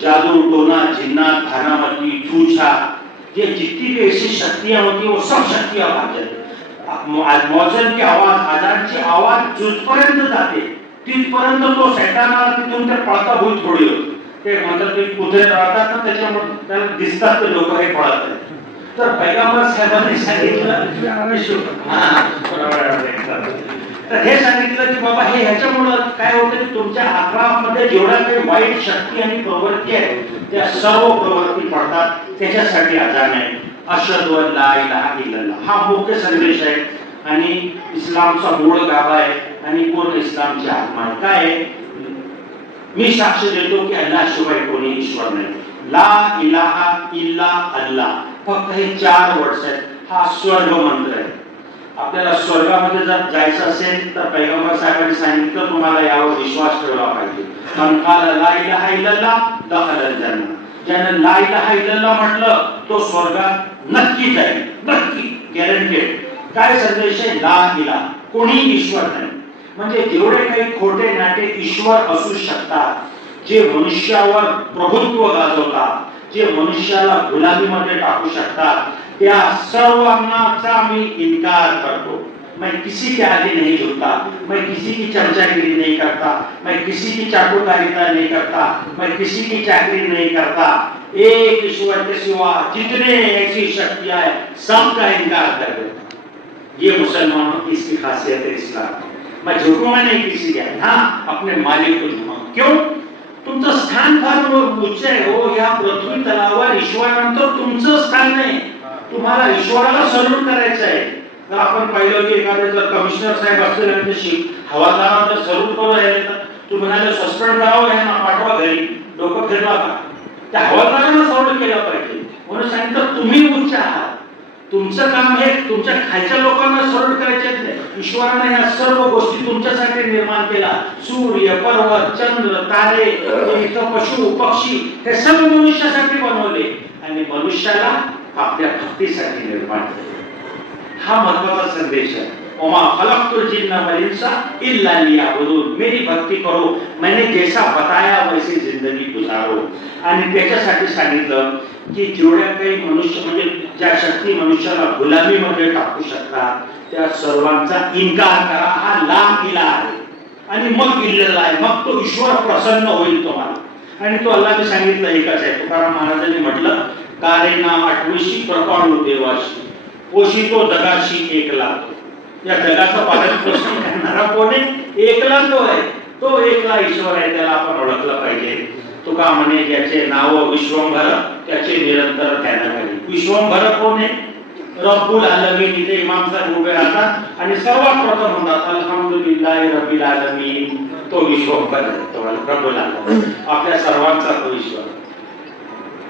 जादू टोना जिन्नात भानामती छूछा, ये जितनी भी ऐसी शक्तियां होती है वो सब शक्तियां भाग जाती. मौजन की आवाज, अजानची आवाज जिथपर्यंत जाते तिथपर्यंत तो शैतानाला तिथून ते पळता भूत थोडी होती. ते म्हणतात ते कुत्रे राहतात ना, त्याच्यामुळे त्याला दिसतात ते लोक हे पळत आहेत. तर पैगंबर साहेबांनी सांगितलं तर हे सांगितलं की बाबा हे ह्याच्यामुळे काय होतं की तुमच्या आत्मामध्ये जेवढ्या काही वाईट शक्ती आणि प्रवृत्ती आहेत त्या सर्व प्रवृत्ती पडतात. त्याच्यासाठी अजान आहे. अशहदु अल्ला इलाहा इल्लल्लाह हा मुख्य संदेश आहे आणि इस्लामचा मूळ गाभा आहे आणि पूर्ण इस्लामची आत्मा आहे. काय आहे? मी साक्ष देतो की अल्लाह शिवाय कोणी ईश्वर नाही. ला इलाहा इल्ला अल्लाह, फक्त हे 4 वर्ड्स आहेत. हा स्वर्ग मंत्र आहे. आपल्याला स्वर्गामध्ये जर जायचं असेल तर पैगंबर साहेबांनी सांगितलं तुम्हाला यावर विश्वास ठेवला पाहिजे. मन काला ला इलाहा इल्लल्लाह दखल जन्नत. ज्याने ला इलाहा इल्लल्लाह म्हटलं तो स्वर्गात नक्की जाईल, नक्की, गॅरंटेड. काय संदेश आहे? ला इलाहा, कोणी ईश्वर नाही. म्हणजे जेवढे काही खोटे नाटे ईश्वर असू शकतात, जे मनुष्यावर प्रभुत्व गाजवतात, जे मनुष्याला गुलामीमध्ये टाकू शकतात, त्या सर्वांचा मी इन्कार करतो. मैं किसी के आगे नहीं झुकता, मैं किसी की चर्चागिरी नहीं करता, मैं किसी की चाटुकारिता नहीं करता, मैं किसी की चाकरी नहीं करता. एक ईश्वर के सिवा जितने ऐसी शक्तियां हैं सबका इनकार कर देता. ये मुसलमानों की इसकी खासियत है इस्लाम. मैं झुकूंगा नहीं किसी के, हाँ अपने मालिक को झुकूंगा. क्यों? तुमचं स्थान फार उच्च आहे हो. या पृथ्वी तलावर ईश्वरानंतर तुमचं स्थान नाही. तुम्हाला ईश्वराला सल्यूट करायचं आहे. जर आपण पाहिलं की एखादे जर कमिशनर साहेब असतील त्यांच्याशी हवालदारांना सल्यूट करू राहिले तर तुम्ही म्हणाले सस्पेंड करावं यांना, पाठवा घरी, डोकं फिरवा का? त्या हवालदारांना सल्यूट केलं पाहिजे. म्हणून सांगितलं तुम्ही उच्च आहात. तुमचं काम हे तुमच्या खालच्या लोकांना सल्यूट करायचे नाही. ईश्वराने या सर्व गोष्टी तुमच्यासाठी निर्माण केला. सूर्य, पर्वत, चंद्र, तारे, इथं पशु पक्षी हे सर्व मनुष्यासाठी बनवले आणि मनुष्याला आपल्या भक्तीसाठी निर्माण केले. हा महत्वाचा संदेश है. ओमा खलक़तुल जिन्ना वल इंसा इल्ला लियअबुदून. मेरी भक्ती करो, मैंने जैसा बताया वैसी जिंदगी गुजारो. आणि त्याच्यासाठी सांगितलं की जेवढ्या काही मनुष्य म्हणजे ज्या शक्ती मनुष्याला गुलामीमध्ये टाकू शकतात त्या सर्वांचा इन्कार करा. हा ला इलाहा आहे. आणि मग इल्लल्लाह आहे, मग तो ईश्वर प्रसन्न होईल तुम्हाला. आणि तो अल्लाहने सांगितलं एकच आहे. तुकाराम महाराजांनी म्हटलं, कारे नाम आठवीशी कृपाळू देवाशी, पोशी तो जगाशी एकला. या जगाचा पालन पोषण करणारा कोण आहे? एकला तो आहे. तो एकला ईश्वर आहे, त्याला आपण ओळखलं पाहिजे. तुका म्हणे ज्याचे नाव विश्वंभर त्याचे निरंतर ध्यान करी. विश्वंभर कोण आहे? रब्बुल आलमीन. इथे इमाम साहेब उभे राहतात आणि सर्वात प्रथम म्हणतात अल्हम्दुलिल्लाहि रब्बिल आलमीन. तो विश्वंभर आहे, तो रब्बुल आलमीन, आपल्या सर्वांचा तो ईश्वर.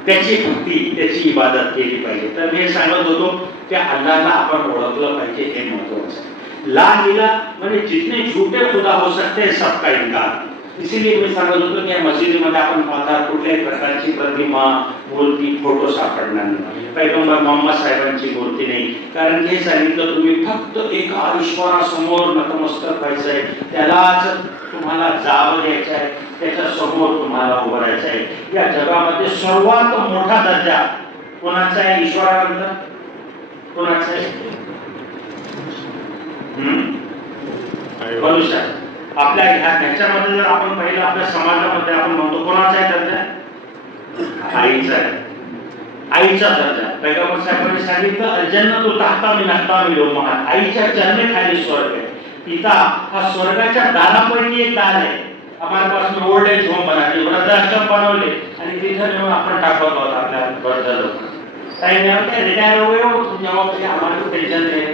त्याची भक्ती, त्याची इबादत केली पाहिजे. तर मी सांगत होतो की अल्लाहला आपण ओळखलं पाहिजे, हे महत्त्वाचं आहे. ला इलाहा म्हणजे जितने झूठे खुदा हो सकते हैं सबका इनकार. इसीलिए मी सांगत होतो की या मस्जिदीमध्ये आपण पाहता कुठल्याही प्रकारची प्रतिमा, मूर्ती, फोटो सापडणार नाही. पैगंबर मोहम्मद साहेबांची मूर्ती नाही. कारण हे सांगितलं तुम्ही फक्त एका ईश्वरासमोर नतमस्तक व्हायचंय, त्यालाच तुम्हाला जाब द्यायचं आहे, त्याच्या समोर तुम्हाला उभं राहायचं आहे. या जगामध्ये सर्वात मोठा दर्जा कोणाचा आहे? ईश्वरानंतर कोणाचा आहे? मनुष्य. आपल्या ह्याच्यामध्ये जर आपण पाहिलं, आपल्या समाजामध्ये आपण म्हणतो कोणाचा आहे दर्जा? आईचा आहे. आईचा दर्जा. पैगंबर साहेबांनी सांगितलं अल्जन्नतु तहता मिन अहतामिल उम्महात. आईच्या जन्मेखाली स्वर्ग आहे. पिता हा स्वर्गाच्या दारापैकी एक दार आहे. आम्हापासून ओल्ड एज होम बनाले, वृद्धाश्रम बनवले आणि तिथे नेऊन आपण टाकत आहोत आपल्या वृद्ध लोक. काही नाही रिटायर हो गए हो, जबाबदारी आम्हाला टेन्शन नाही,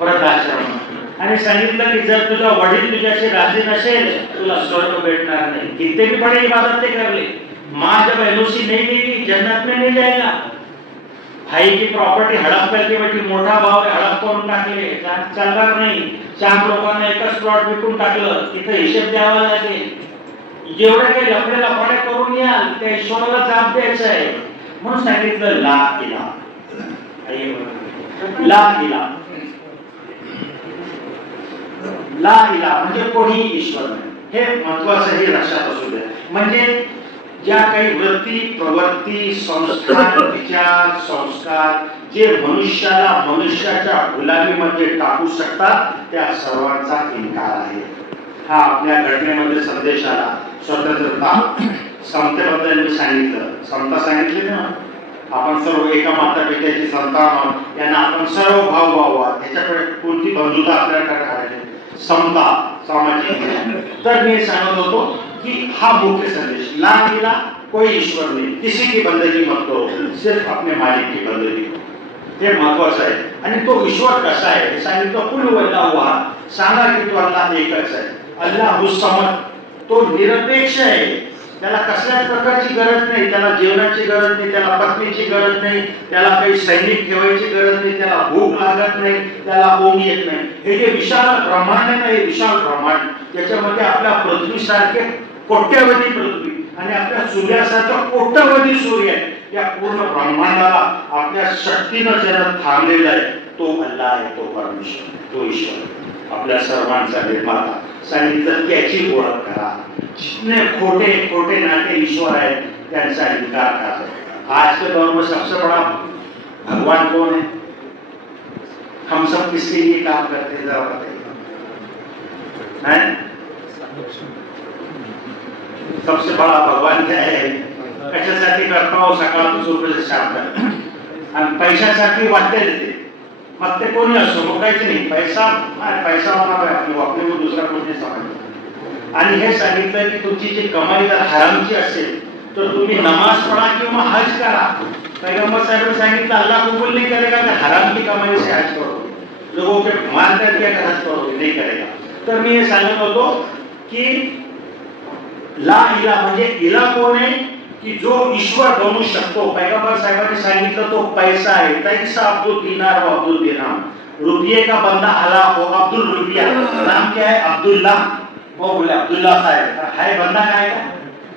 वृद्धाश्रम. आणि सांगितलं की जर तुझा वडील तुझ्याशी राजी नसेल तुला स्वर्ग भेटणार नाही. कितने भी बड़े इबादत ते कर ले, माँ जब एलओसी नहीं देगी जन्नत में नहीं जाएगा. भाई की प्रॉपर्टी हडप करके बैठी, मोठा भाव हडप करून टाकले, चालणार नाही. 4 लोकांना एकच प्लॉट विकून टाकलं, तिथे हिशेब द्यावा लागेल. जेवढे काही लफडे लफडे करून याल त्या ईश्वराला जाब द्यायचं आहे. म्हणून सांगितलं ला इलाहा. ला इलाहा, ला इलाहा म्हणजे कोणी ईश्वर नाही. हे महत्वाचं, हे लक्षात असू द्या. म्हणजे ज्या काही वृत्ती, प्रवृत्ती, संस्कार, विचार, संस्कार जे मनुष्याला मनुष्याच्या गुलामीमध्ये टाकू शकतात त्या सर्वांचा इन्कार आहे. हा आपल्या घटनेमध्ये संदेश आला. स्वतंत्रता, समतेबद्दल मी सांगितलं. समता सांगितली ना, आपण सर्व एका माता पित्याची संतान आहोत, यांना आपण सर्व भाव व्हावा, त्याच्याकडे कोणती बंधुता आपल्याकडे करायची, समता, सामाजिक. तर मी सांगत होतो कि हा मुख्य संदेश, ला इलाहा कोई ईश्वर नहीं, किसी की बंदगी मत करो, सिर्फ अपने मालिक की बंदगी करो. हे महत्वाचं आहे. आणि तो ईश्वर कसा आहे हे सांगितलं. कुल वल्लाहु अहद, सांगा की तो अल्लाह एकच आहे. अल्लाहुस समद, तो निरपेक्ष आहे. त्याला कसल्याच प्रकारची गरज नाही, त्याला जेवणाची गरज नाही, त्याला पत्नीची गरज नाही, त्याला काही सैनिक ठेवायची गरज नाही, त्याला भूक लागत नाही, त्याला ऊंघ येत नाही. हे जे विशाल ब्रह्मांड आहे ना, हे विशाल ब्रह्मांड, त्याच्यामध्ये आपल्या पृथ्वीसारखे कोट्यावधी पृथ्वी आणि आपल्या सूर्यासारखा कोट्यावधी सूर्य आहे. या पूर्ण ब्रह्मांडाला आपल्या शक्तीनं ज्याला थांबलेला आहे तो अल्लाह आहे, तो परमेश्वर, तो ईश्वर, आपल्या सर्वांचा निर्माता. सांगितलं त्याची ओळख करा. जितने खोटे खोटे नाते ईश्वर हैं त्यांचा इनकार करा. आज के दौर में सबसे बड़ा भगवान कौन है? हम सब किसके लिए काम करते हैं, जरा बताइए. सबसे बड़ा भगवान क्या है? कशासाठी करता हो सकाळपासून ते शाम आणि पैशासाठी वाटते देते. मग ते कोणी असो, बघायचं नाही. पैसा पैसा होणार आहे, आपली वापरणे दुसरा कोणी समजतो. आणि हे सांगितलं की तुमची जी कमाई जर हरामची असेल तर तुम्ही नमाज पढ़ा किंवा हज करा. पैगंबर साहब ने सांगितलं अल्लाह कबूल नहीं करेगा कि हराम की कमाई से हज करो, लोगों के माल करके हज करो, नहीं करेगा. तर मी हे सांगत होतो की ला इलाहा म्हणजे इलाहा कोण आहे की जो ईश्वर बनू शकतो. पैगंबर साहेबांनी सांगितलं तो पैसा आहे. तैसा अब्दुल दिनार व अब्दुल दिरहम, रुपये का बंदा हलाक हो. अब्दुल रुपया, नाम क्या है? अब्दुल्ला. वो बोले अब्दुल्ला साहेब है, बंदा काय का?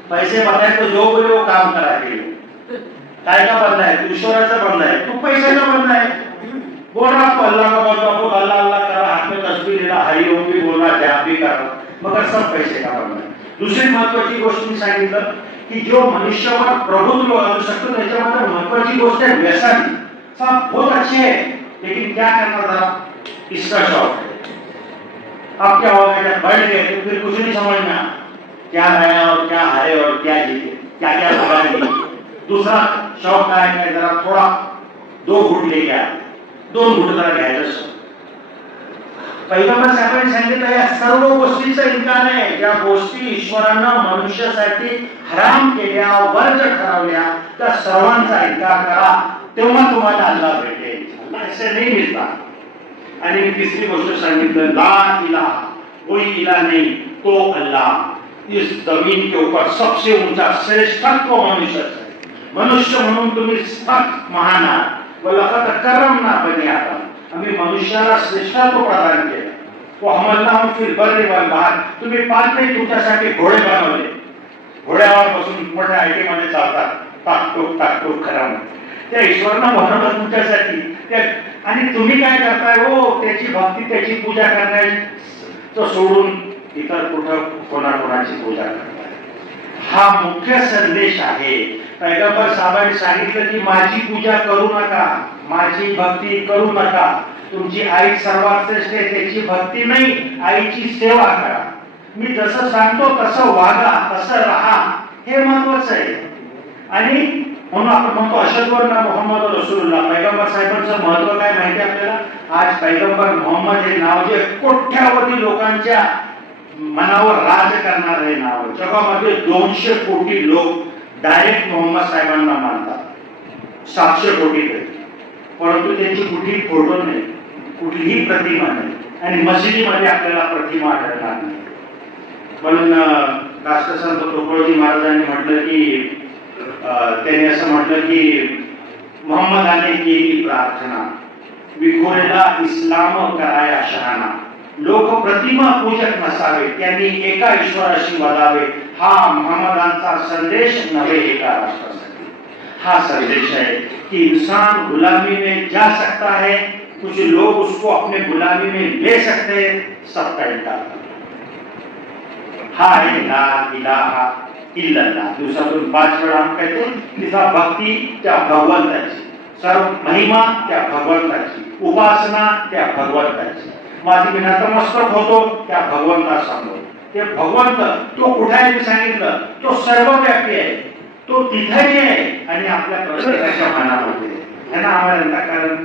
पैसे बताए तो जो बोले वो काम करा के. काय का बंदा है? तू ईश्वराचा बंदा है, तू पैशाचा बंदा है. बोल रहा तो अल्लाह का बंदा, वो अल्लाह अल्लाह कर रहा, हाथ में तस्बीह ले रहा, हरि ओम भी बोल रहा, जाप भी कर रहा, मगर सब पैसे का बंदा है. दुसरी महत्वाची गोष्ट मी सांगितलं की जो मनुष्यावर प्रभुत्व करू शकतो त्याच्यामध्ये महत्वाची गोष्ट आहे व्यसन. सब बहुत अच्छे है लेकिन क्या करना था, इसका शौक है. अब क्या होगा, जब बढ़ गए तो फिर कुछ नहीं समझ में आया, क्या लाया और क्या हारे और क्या जीते, क्या क्या लगा दिए। दूसरा शौक काय काय जरा थोडा 2 घूट ले घ्या, 2 घूट जरा घ्यायचं. पैगंबर साहेबांनी सांगितलं या सर्व गोष्टीचा इन्कार आहे, ज्या गोष्टी ईश्वरानं मनुष्यासाठी हराम केल्या, वर्ज ठरवल्या, त्या सर्वांचा इन्कार करा, तेव्हा तुम्हाला अल्लाह भेटेल. अल्लाह ऐसे नहीं मिलता. आणि मी तिसरी गोष्ट सांगितलं, ला इलाहा, कोई इलाह नहीं तो अल्लाह. इस जमीन के ऊपर सबसे ऊंचा श्रेष्ठत्व मनुष्य है. मनुष्य म्हणून तुम्ही सख्त महान आहात. वलक़द करमना बनी आदम, आम्ही मनुष्याला श्रेष्ठत्व प्रदान केलं. वो हमलनाहुम फिल बर्रि वल बहर, तुम्ही पाच नाही तुमच्यासाठी घोडे बनवले, घोड्यावर बसून मोठ्या आयटी मध्ये चालतात, टाकटूक खराब. त्या ईश्वरानं बनवलं तुमच्यासाठी. आणि तुम्ही काय करताय, हो त्याची भक्ती त्याची पूजा करण्याचं सोडून इतर कुठं कोणाकोणाची पूजा करताय. हा मुख्य संदेश आहे. पैगंबर साहेबांनी सांगितलं की माझी पूजा करू नका, माझी भक्ती करू नका. तुमची आई सर्वात श्रेष्ठ आहे, त्याची भक्ती नाही, आईची सेवा करा. मी जसं सांगतो तसं वागा, तसं राहा, हे महत्वाचं आहे. आणि म्हणून आपण म्हणतो अशहदु अन्ना मुहम्मद रसूलुल्लाह. पैगंबर साहेबांचं महत्व काय माहिती आपल्याला. आज पैगंबर मोहम्मद हे नाव जे कोट्यावधी लोकांच्या मनावर राज करणार आहे नाव. जगामध्ये 200 कोटी लोक डायरेक्ट मोहम्मद साहेबांना मानतात, 700 कोटी पैकी. परंतु त्यांची कुठली फोटो नाही, कुठलीही प्रतिमा नाही, आणि मशिदीमध्ये आपल्याला प्रतिमा आढळणार नाही. म्हणून राष्ट्रसंत तुकडोजी महाराजांनी म्हटलं की त्यांनी असं म्हटलं की मोहम्मदाने केली प्रार्थना, विखुरला इस्लाम कराया शहाणा. लोक प्रतिमा पूजक नसावे, त्यांनी एका ईश्वराशी वदावे. हा मोहम्मदांचा संदेश नव्हे एका राष्ट्रासाठी. हा संदेश है कि इंसान गुलामी में जा सकता है, कुछ लोग उसको अपने गुलामी में ले सकते हैं, सबका इनकार करना. हा है ला इलाहा इल्लल्लाह. दिवसातून 5 वेळा हम कहते हैं. तिचा भक्ती त्या भगवंताची, सर्व महिमा त्या भगवंताची, उपासना त्या भगवंताची. माझी मी नतमस्तक होतो त्या भगवंतासमोर. ते भगवंत तो कुठे आहे मी सांगितलं, तो सर्वव्यापी आहे, तो तिथेही आहे आणि आपल्या प्रत्येकाच्या मनामध्ये है ना. हमारे अंतःकरण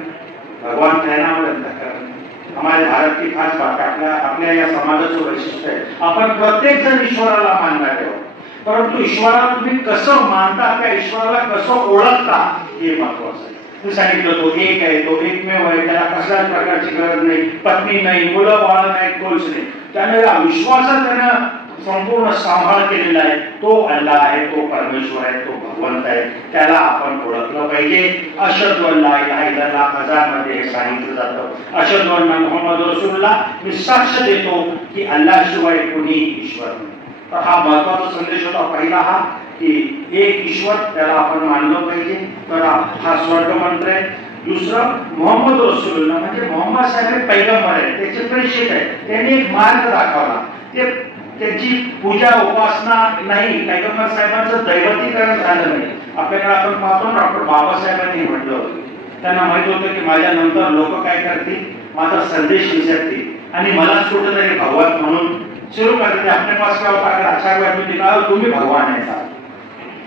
भगवान है ना, हमारे अंतःकरण. हमारे भारत की खास बात आपल्या या समाजाचं वैशिष्ट्य आहे. आपण प्रत्येक जण ईश्वराला मानणारे आहोत, परंतु ईश्वराला तुम्ही कसं मानता, त्या ईश्वराला कसं ओळखता हे महत्वाचं आहे. मी सांगितलं तो एक आहे, तो एकमेव आहे, त्याला कसल्याच प्रकारची गरज नाही, पत्नी नाही, मुलं बाळ नाही, कोच नाही. त्याने या विश्वासात त्यानं संपूर्ण सांभाळ केलेला आहे. तो अल्लाह आहे, तो परमेश्वर आहे, तो भगवंत आहे. त्याला आपण ओळखलं पाहिजे. अशहदु अल्ला इलाहा इल्लल्लाह अजानमध्ये हे सांगितलं जातं. अशहदु अन्ना मुहम्मद रसूलुल्लाह, मी साक्ष देतो की अल्लाह शिवाय कोणी ईश्वर नाही. तर हा महत्वाचा संदेश होता पहिला, हा की एक ईश्वर, त्याला आपण मानलं पाहिजे. तर हा स्वर्ग मंत्र आहे. दुसरं मोहम्मद रसूलुल्लाह म्हणजे मोहम्मद साहेब पैगंबर आहे, त्याचे प्रेषित आहे. त्यांनी एक मार्ग दाखवला. ते त्यांची पूजा उपासना नाही, पैगंबर साहेबांचं दैवतीकरण झालं नाही. आपल्याकडे आपण पाहतो ना, डॉक्टर बाबासाहेबांनी म्हटलं होतं, त्यांना माहित होतं की माझ्या नंतर लोक काय करतील, माझा संदेश विसरतील आणि मलाच कुठेतरी भगवान म्हणून सुरू करते. अपने पास क्या होता, अगर अच्छा व्यक्ती दिला तुम्ही भगवान आहे.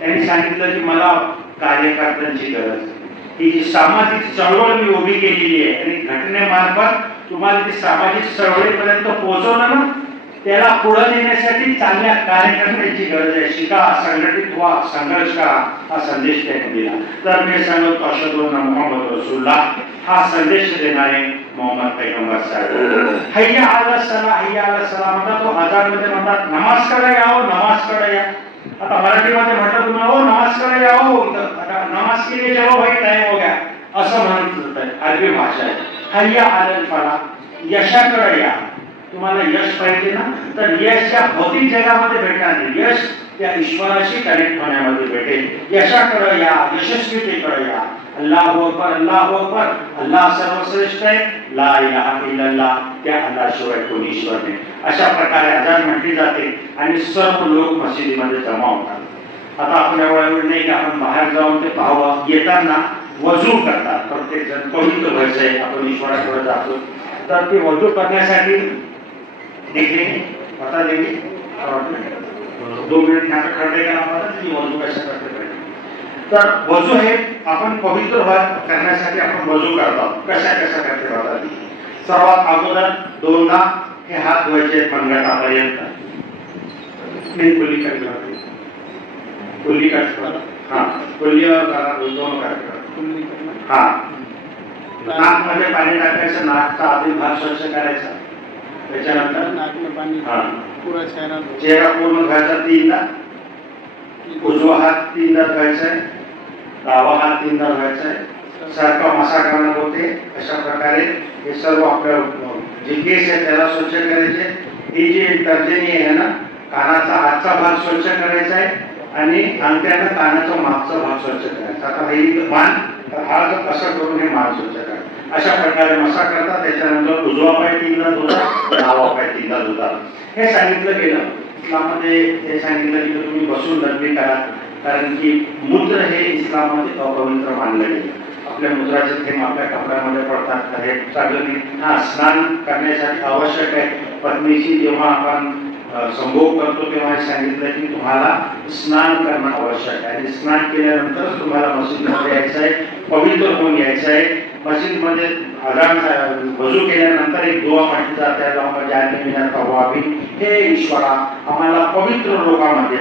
त्यांनी सांगितलं की मला कार्यकर्त्यांची गरज, ही जी सामाजिक चळवळ मी उभी केलेली आहे आणि घटनेमार्फत तुम्हाला ती सामाजिक चळवळीपर्यंत पोहोचवलं ना, त्याला पुढे नेण्यासाठी चांगल्या कार्यकर्त्यांची गरज आहे. शिका, संघटित व्हा, संघर्ष करा, हा संदेश त्यांनी दिला. तर मी सांगतो अशहदु अन्ना मुहम्मद रसूलुल्लाह हा संदेश देणारे मोहम्मद पैगंबर साहेब. हय्या अला सलाह, हय्या अला सलाह म्हणतात. तो आजानमध्ये म्हणतात नमाजकडे यावं, नमाजकडे या. आता मराठीमध्ये म्हटलं तुम्ही हो नमाजकडे यावं, आता नमाज के लिए चलो भाई टाइम हो गया असं म्हणत आहे. अरबी भाषा आहे. हय्या अला फलाह, यशाकडे या. तुम्हाला यश पाहिजे ना, तर यश या भौतिक जगामध्ये भेटणार नाही. यश त्या ईश्वराशी कनेक्ट होण्यामध्ये भेटेल. यशाकडे या, यशस्वीतेकडे या. अल्लाहु अकबर, अल्लाहु अकबर, अल्लाह सर्वश्रेष्ठ आहे, ला इलाहा इल्लल्लाह, त्या अल्लाह शिवाय कोणी ईश्वर नाही. अशा प्रकारे अजान म्हटली जाते आणि सर्व लोक मशिदीमध्ये जमा होतात. आता आपण एवढा वेळ नाही की आपण बाहेर जाऊन ते पाहावं. येताना वजू करतात प्रत्येक जण, पवित्र व्हायचंय, आपण ईश्वराकडे जातो. तर ते वजू करण्यासाठी देख लेंगे, बता देंगे। और 2 मिनिट यहाँ पे खड़े का नाम की वजू कशा करते पाहिजे। तर वजू हे आपण पवित्र करण्यासाठी आपण वजू करतो। कशा कशा करते बघा। सर्वात अगोदर दोनदा हे हात धुवायचे मनगटापर्यंत। कुल्ली करते, कुल्ली करते, हाँ कुल्ली और दोनों करते, हाँ नाक मध्ये पाणी टाकायचं, नाकचा आतील भाग स्वच्छ करायचा, त्याच्यानंतर नाक में पाणी, हाँ पूरा चेहरा पूर्ण धुवायचा 3दा, उजवा हात 3दा धुवायचा आहे, डावा हात 3दा धुवायचा आहे, सारखा मसा करणं होते। अशा प्रकारे हे सर्व आपल्या जे केस आहे त्याला स्वच्छ करायचे। ही जी तर्जनी आहे ना, कानाचा आतचा भाग स्वच्छ करायचा आहे आणि अंगठ्यानं कानाचा मागचा भाग स्वच्छ करायचा। आता ही मान हा असं करून हे मान स्वच्छ करायचं। अशा प्रकारे मसा करतात। त्याच्यानंतर उजवा पाय 3दा धुतात, डावा पाय 3दा धुतात। हे सांगितलं गेलं। इस्लाममध्ये हे सांगितलं की तुम्ही बसून लघवी करा, कारण की मूत्र हे इस्लाममध्ये अपवित्र मानलं गेलं। आपल्या मूत्राचे थेंब आपल्या कपड्यामध्ये पडतात, हे चांगलं नाही। हा स्नान करण्यासाठी आवश्यक आहे। पत्नीशी जेव्हा आपण संभोग करतो तेव्हा सांगितलं की तुम्हाला स्नान करणं आवश्यक आहे आणि स्नान केल्यानंतर तुम्हाला मस्जिदमध्ये यायचं आहे, पवित्र होऊन यायचं आहे। मस्जिदमध्ये अजान वजू केल्यानंतर एक दुआ म्हटली जाते, हे ईश्वरा आम्हाला पवित्र लोकांमध्ये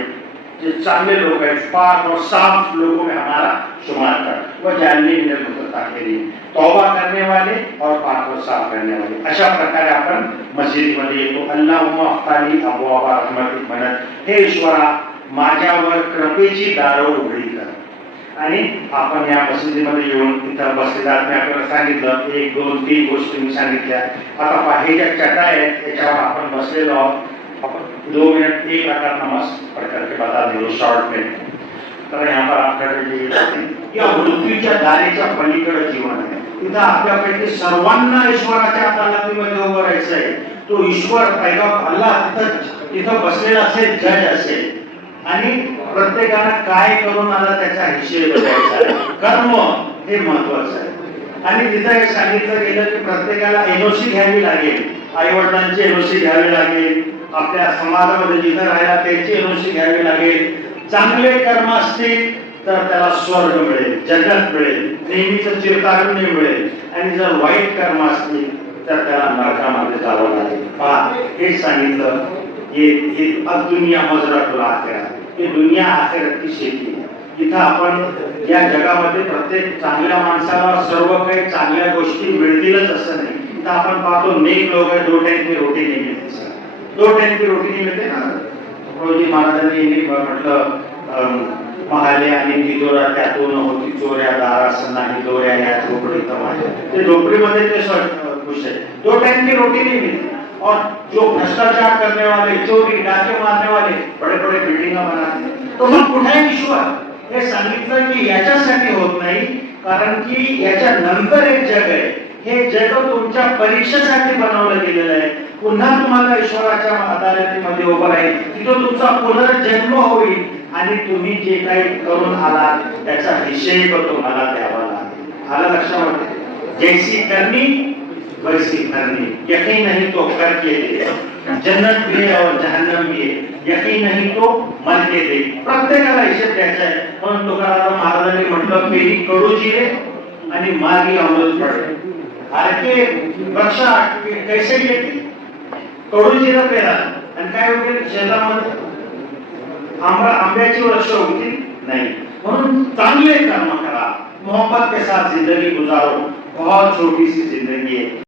जो चांगले लोग हैं, पाक और साफ लोगों में हमारा शुमार कर। वह जानने मिनल मुतताहिरीन, तौबा करने वाले और पाक और साफ करने वाले। अशा प्रकारे आपण मस्जिदमध्ये येतो। अल्लाहुम्मा अफ्ताली अबवाबा रहमतिक म्हणत, हे ईश्वरा माझ्यावर कृपेची दारं उघडी कर। आणि आपण या मस्जिदीमध्ये येऊन इथं बसलेला मी आपल्याला सांगितलं 1 2 3 गोष्टी मी सांगितल्या। आता पहा हे ज्या चटा आहेत त्याच्यावर आपण बसलेलो आहोत। 2 मिनट एक रकात नमाज पढ़ करके बता दो शॉर्ट में। तर यहाँ पर आपल्याकडे या मृत्यूच्या दारीच्या पलीकडे जीवन आहे। तिथं आपल्यापैकी सर्वांना ईश्वराच्या अदालतीमध्ये उभं राहायचं आहे। तो ईश्वर पैगंबर अल्लाह तिथं बसलेला असेल, जज असेल आणि प्रत्येकाला काय करून आला त्याचा हिशेब द्यायचा आहे। कर्म हे महत्वाचं आहे। आणि तिथं हे सांगितलं गेलं की प्रत्येकाला एनओसी घ्यावी लागेल, आई वडिलांची एनओसी घ्यावी लागेल, आपल्या समाजामध्ये जिथे राहायला त्याची एनओसी घ्यावी लागेल। चांगले कर्म असतील तर त्याला स्वर्ग मिळेल, जन्नत मिळेल, नेहमीचं चिरतारुण्य मिळेल। आणि जर वाईट कर्म असतील तर त्याला नरकामध्ये जावं लागेल। पहा हे सांगितलं हे दुनिया मजरातुल आखिरा, ही दुनिया आखिरातची शेती आहे। इथं आपण या जगामध्ये प्रत्येक चांगल्या माणसाला सर्व काही चांगल्या गोष्टी मिळतीलच असं नाही। इथं आपण पाहतो नेक लोक आहे, 2 टाइम की रोटी नाही मिळते, 2 टाइम की रोटी नाही मिळते ना। रोजी महाराजांनी म्हटलं महाले आणि तिजोरा त्यातून होती चोऱ्या, दारास नाही दोऱ्या या झोपडीत माझ्या। ते झोपडीमध्ये ते खुश आहे, 2 टाइम की रोटी नहीं मिलती। और जो भ्रष्टाचार करने वाले, चोरी डाके मारने वाले बड़े बड़े बिल्डिंग बनाते, तो मग कुठे ईश्वर? हे सांगितलं की याच्यासाठी होत नाही, कारण की याच्या नंतर एक जग आहे। हे जग तुमच्या परीक्षेसाठी बनवलं गेलेलं आहे। पुन्हा तुम्हाला ईश्वराच्या अदालतीमध्ये उभं राहील, तिथं तुमचा पुनर्जन्म होईल आणि तुम्ही जे काही करून आलात त्याचा हिशेब तुम्हाला द्यावा लागेल। आलं लक्षामध्ये? जैसी करनी वैसी करनी, यकीन नहीं तो करके दे। जन्नत भी है और जहन्नम भी है, यकीन नहीं तो मर के दे। प्रत्येकाला हिशेब द्यायचा आहे। म्हणून तुकाराम महाराजांनी म्हटलं पेरी कडू जिरे आणि मागी अमृत पडे। अरे वृक्ष कैसे येते? कडू जिरं पेरा आणि काय होते शेतामध्ये? आंब्याची वृक्ष होती नाही। म्हणून चांगले कर्म करा, मोहब्बत के साथ जिंदगी गुजारो। बहुत छोटी सी जिंदगी है।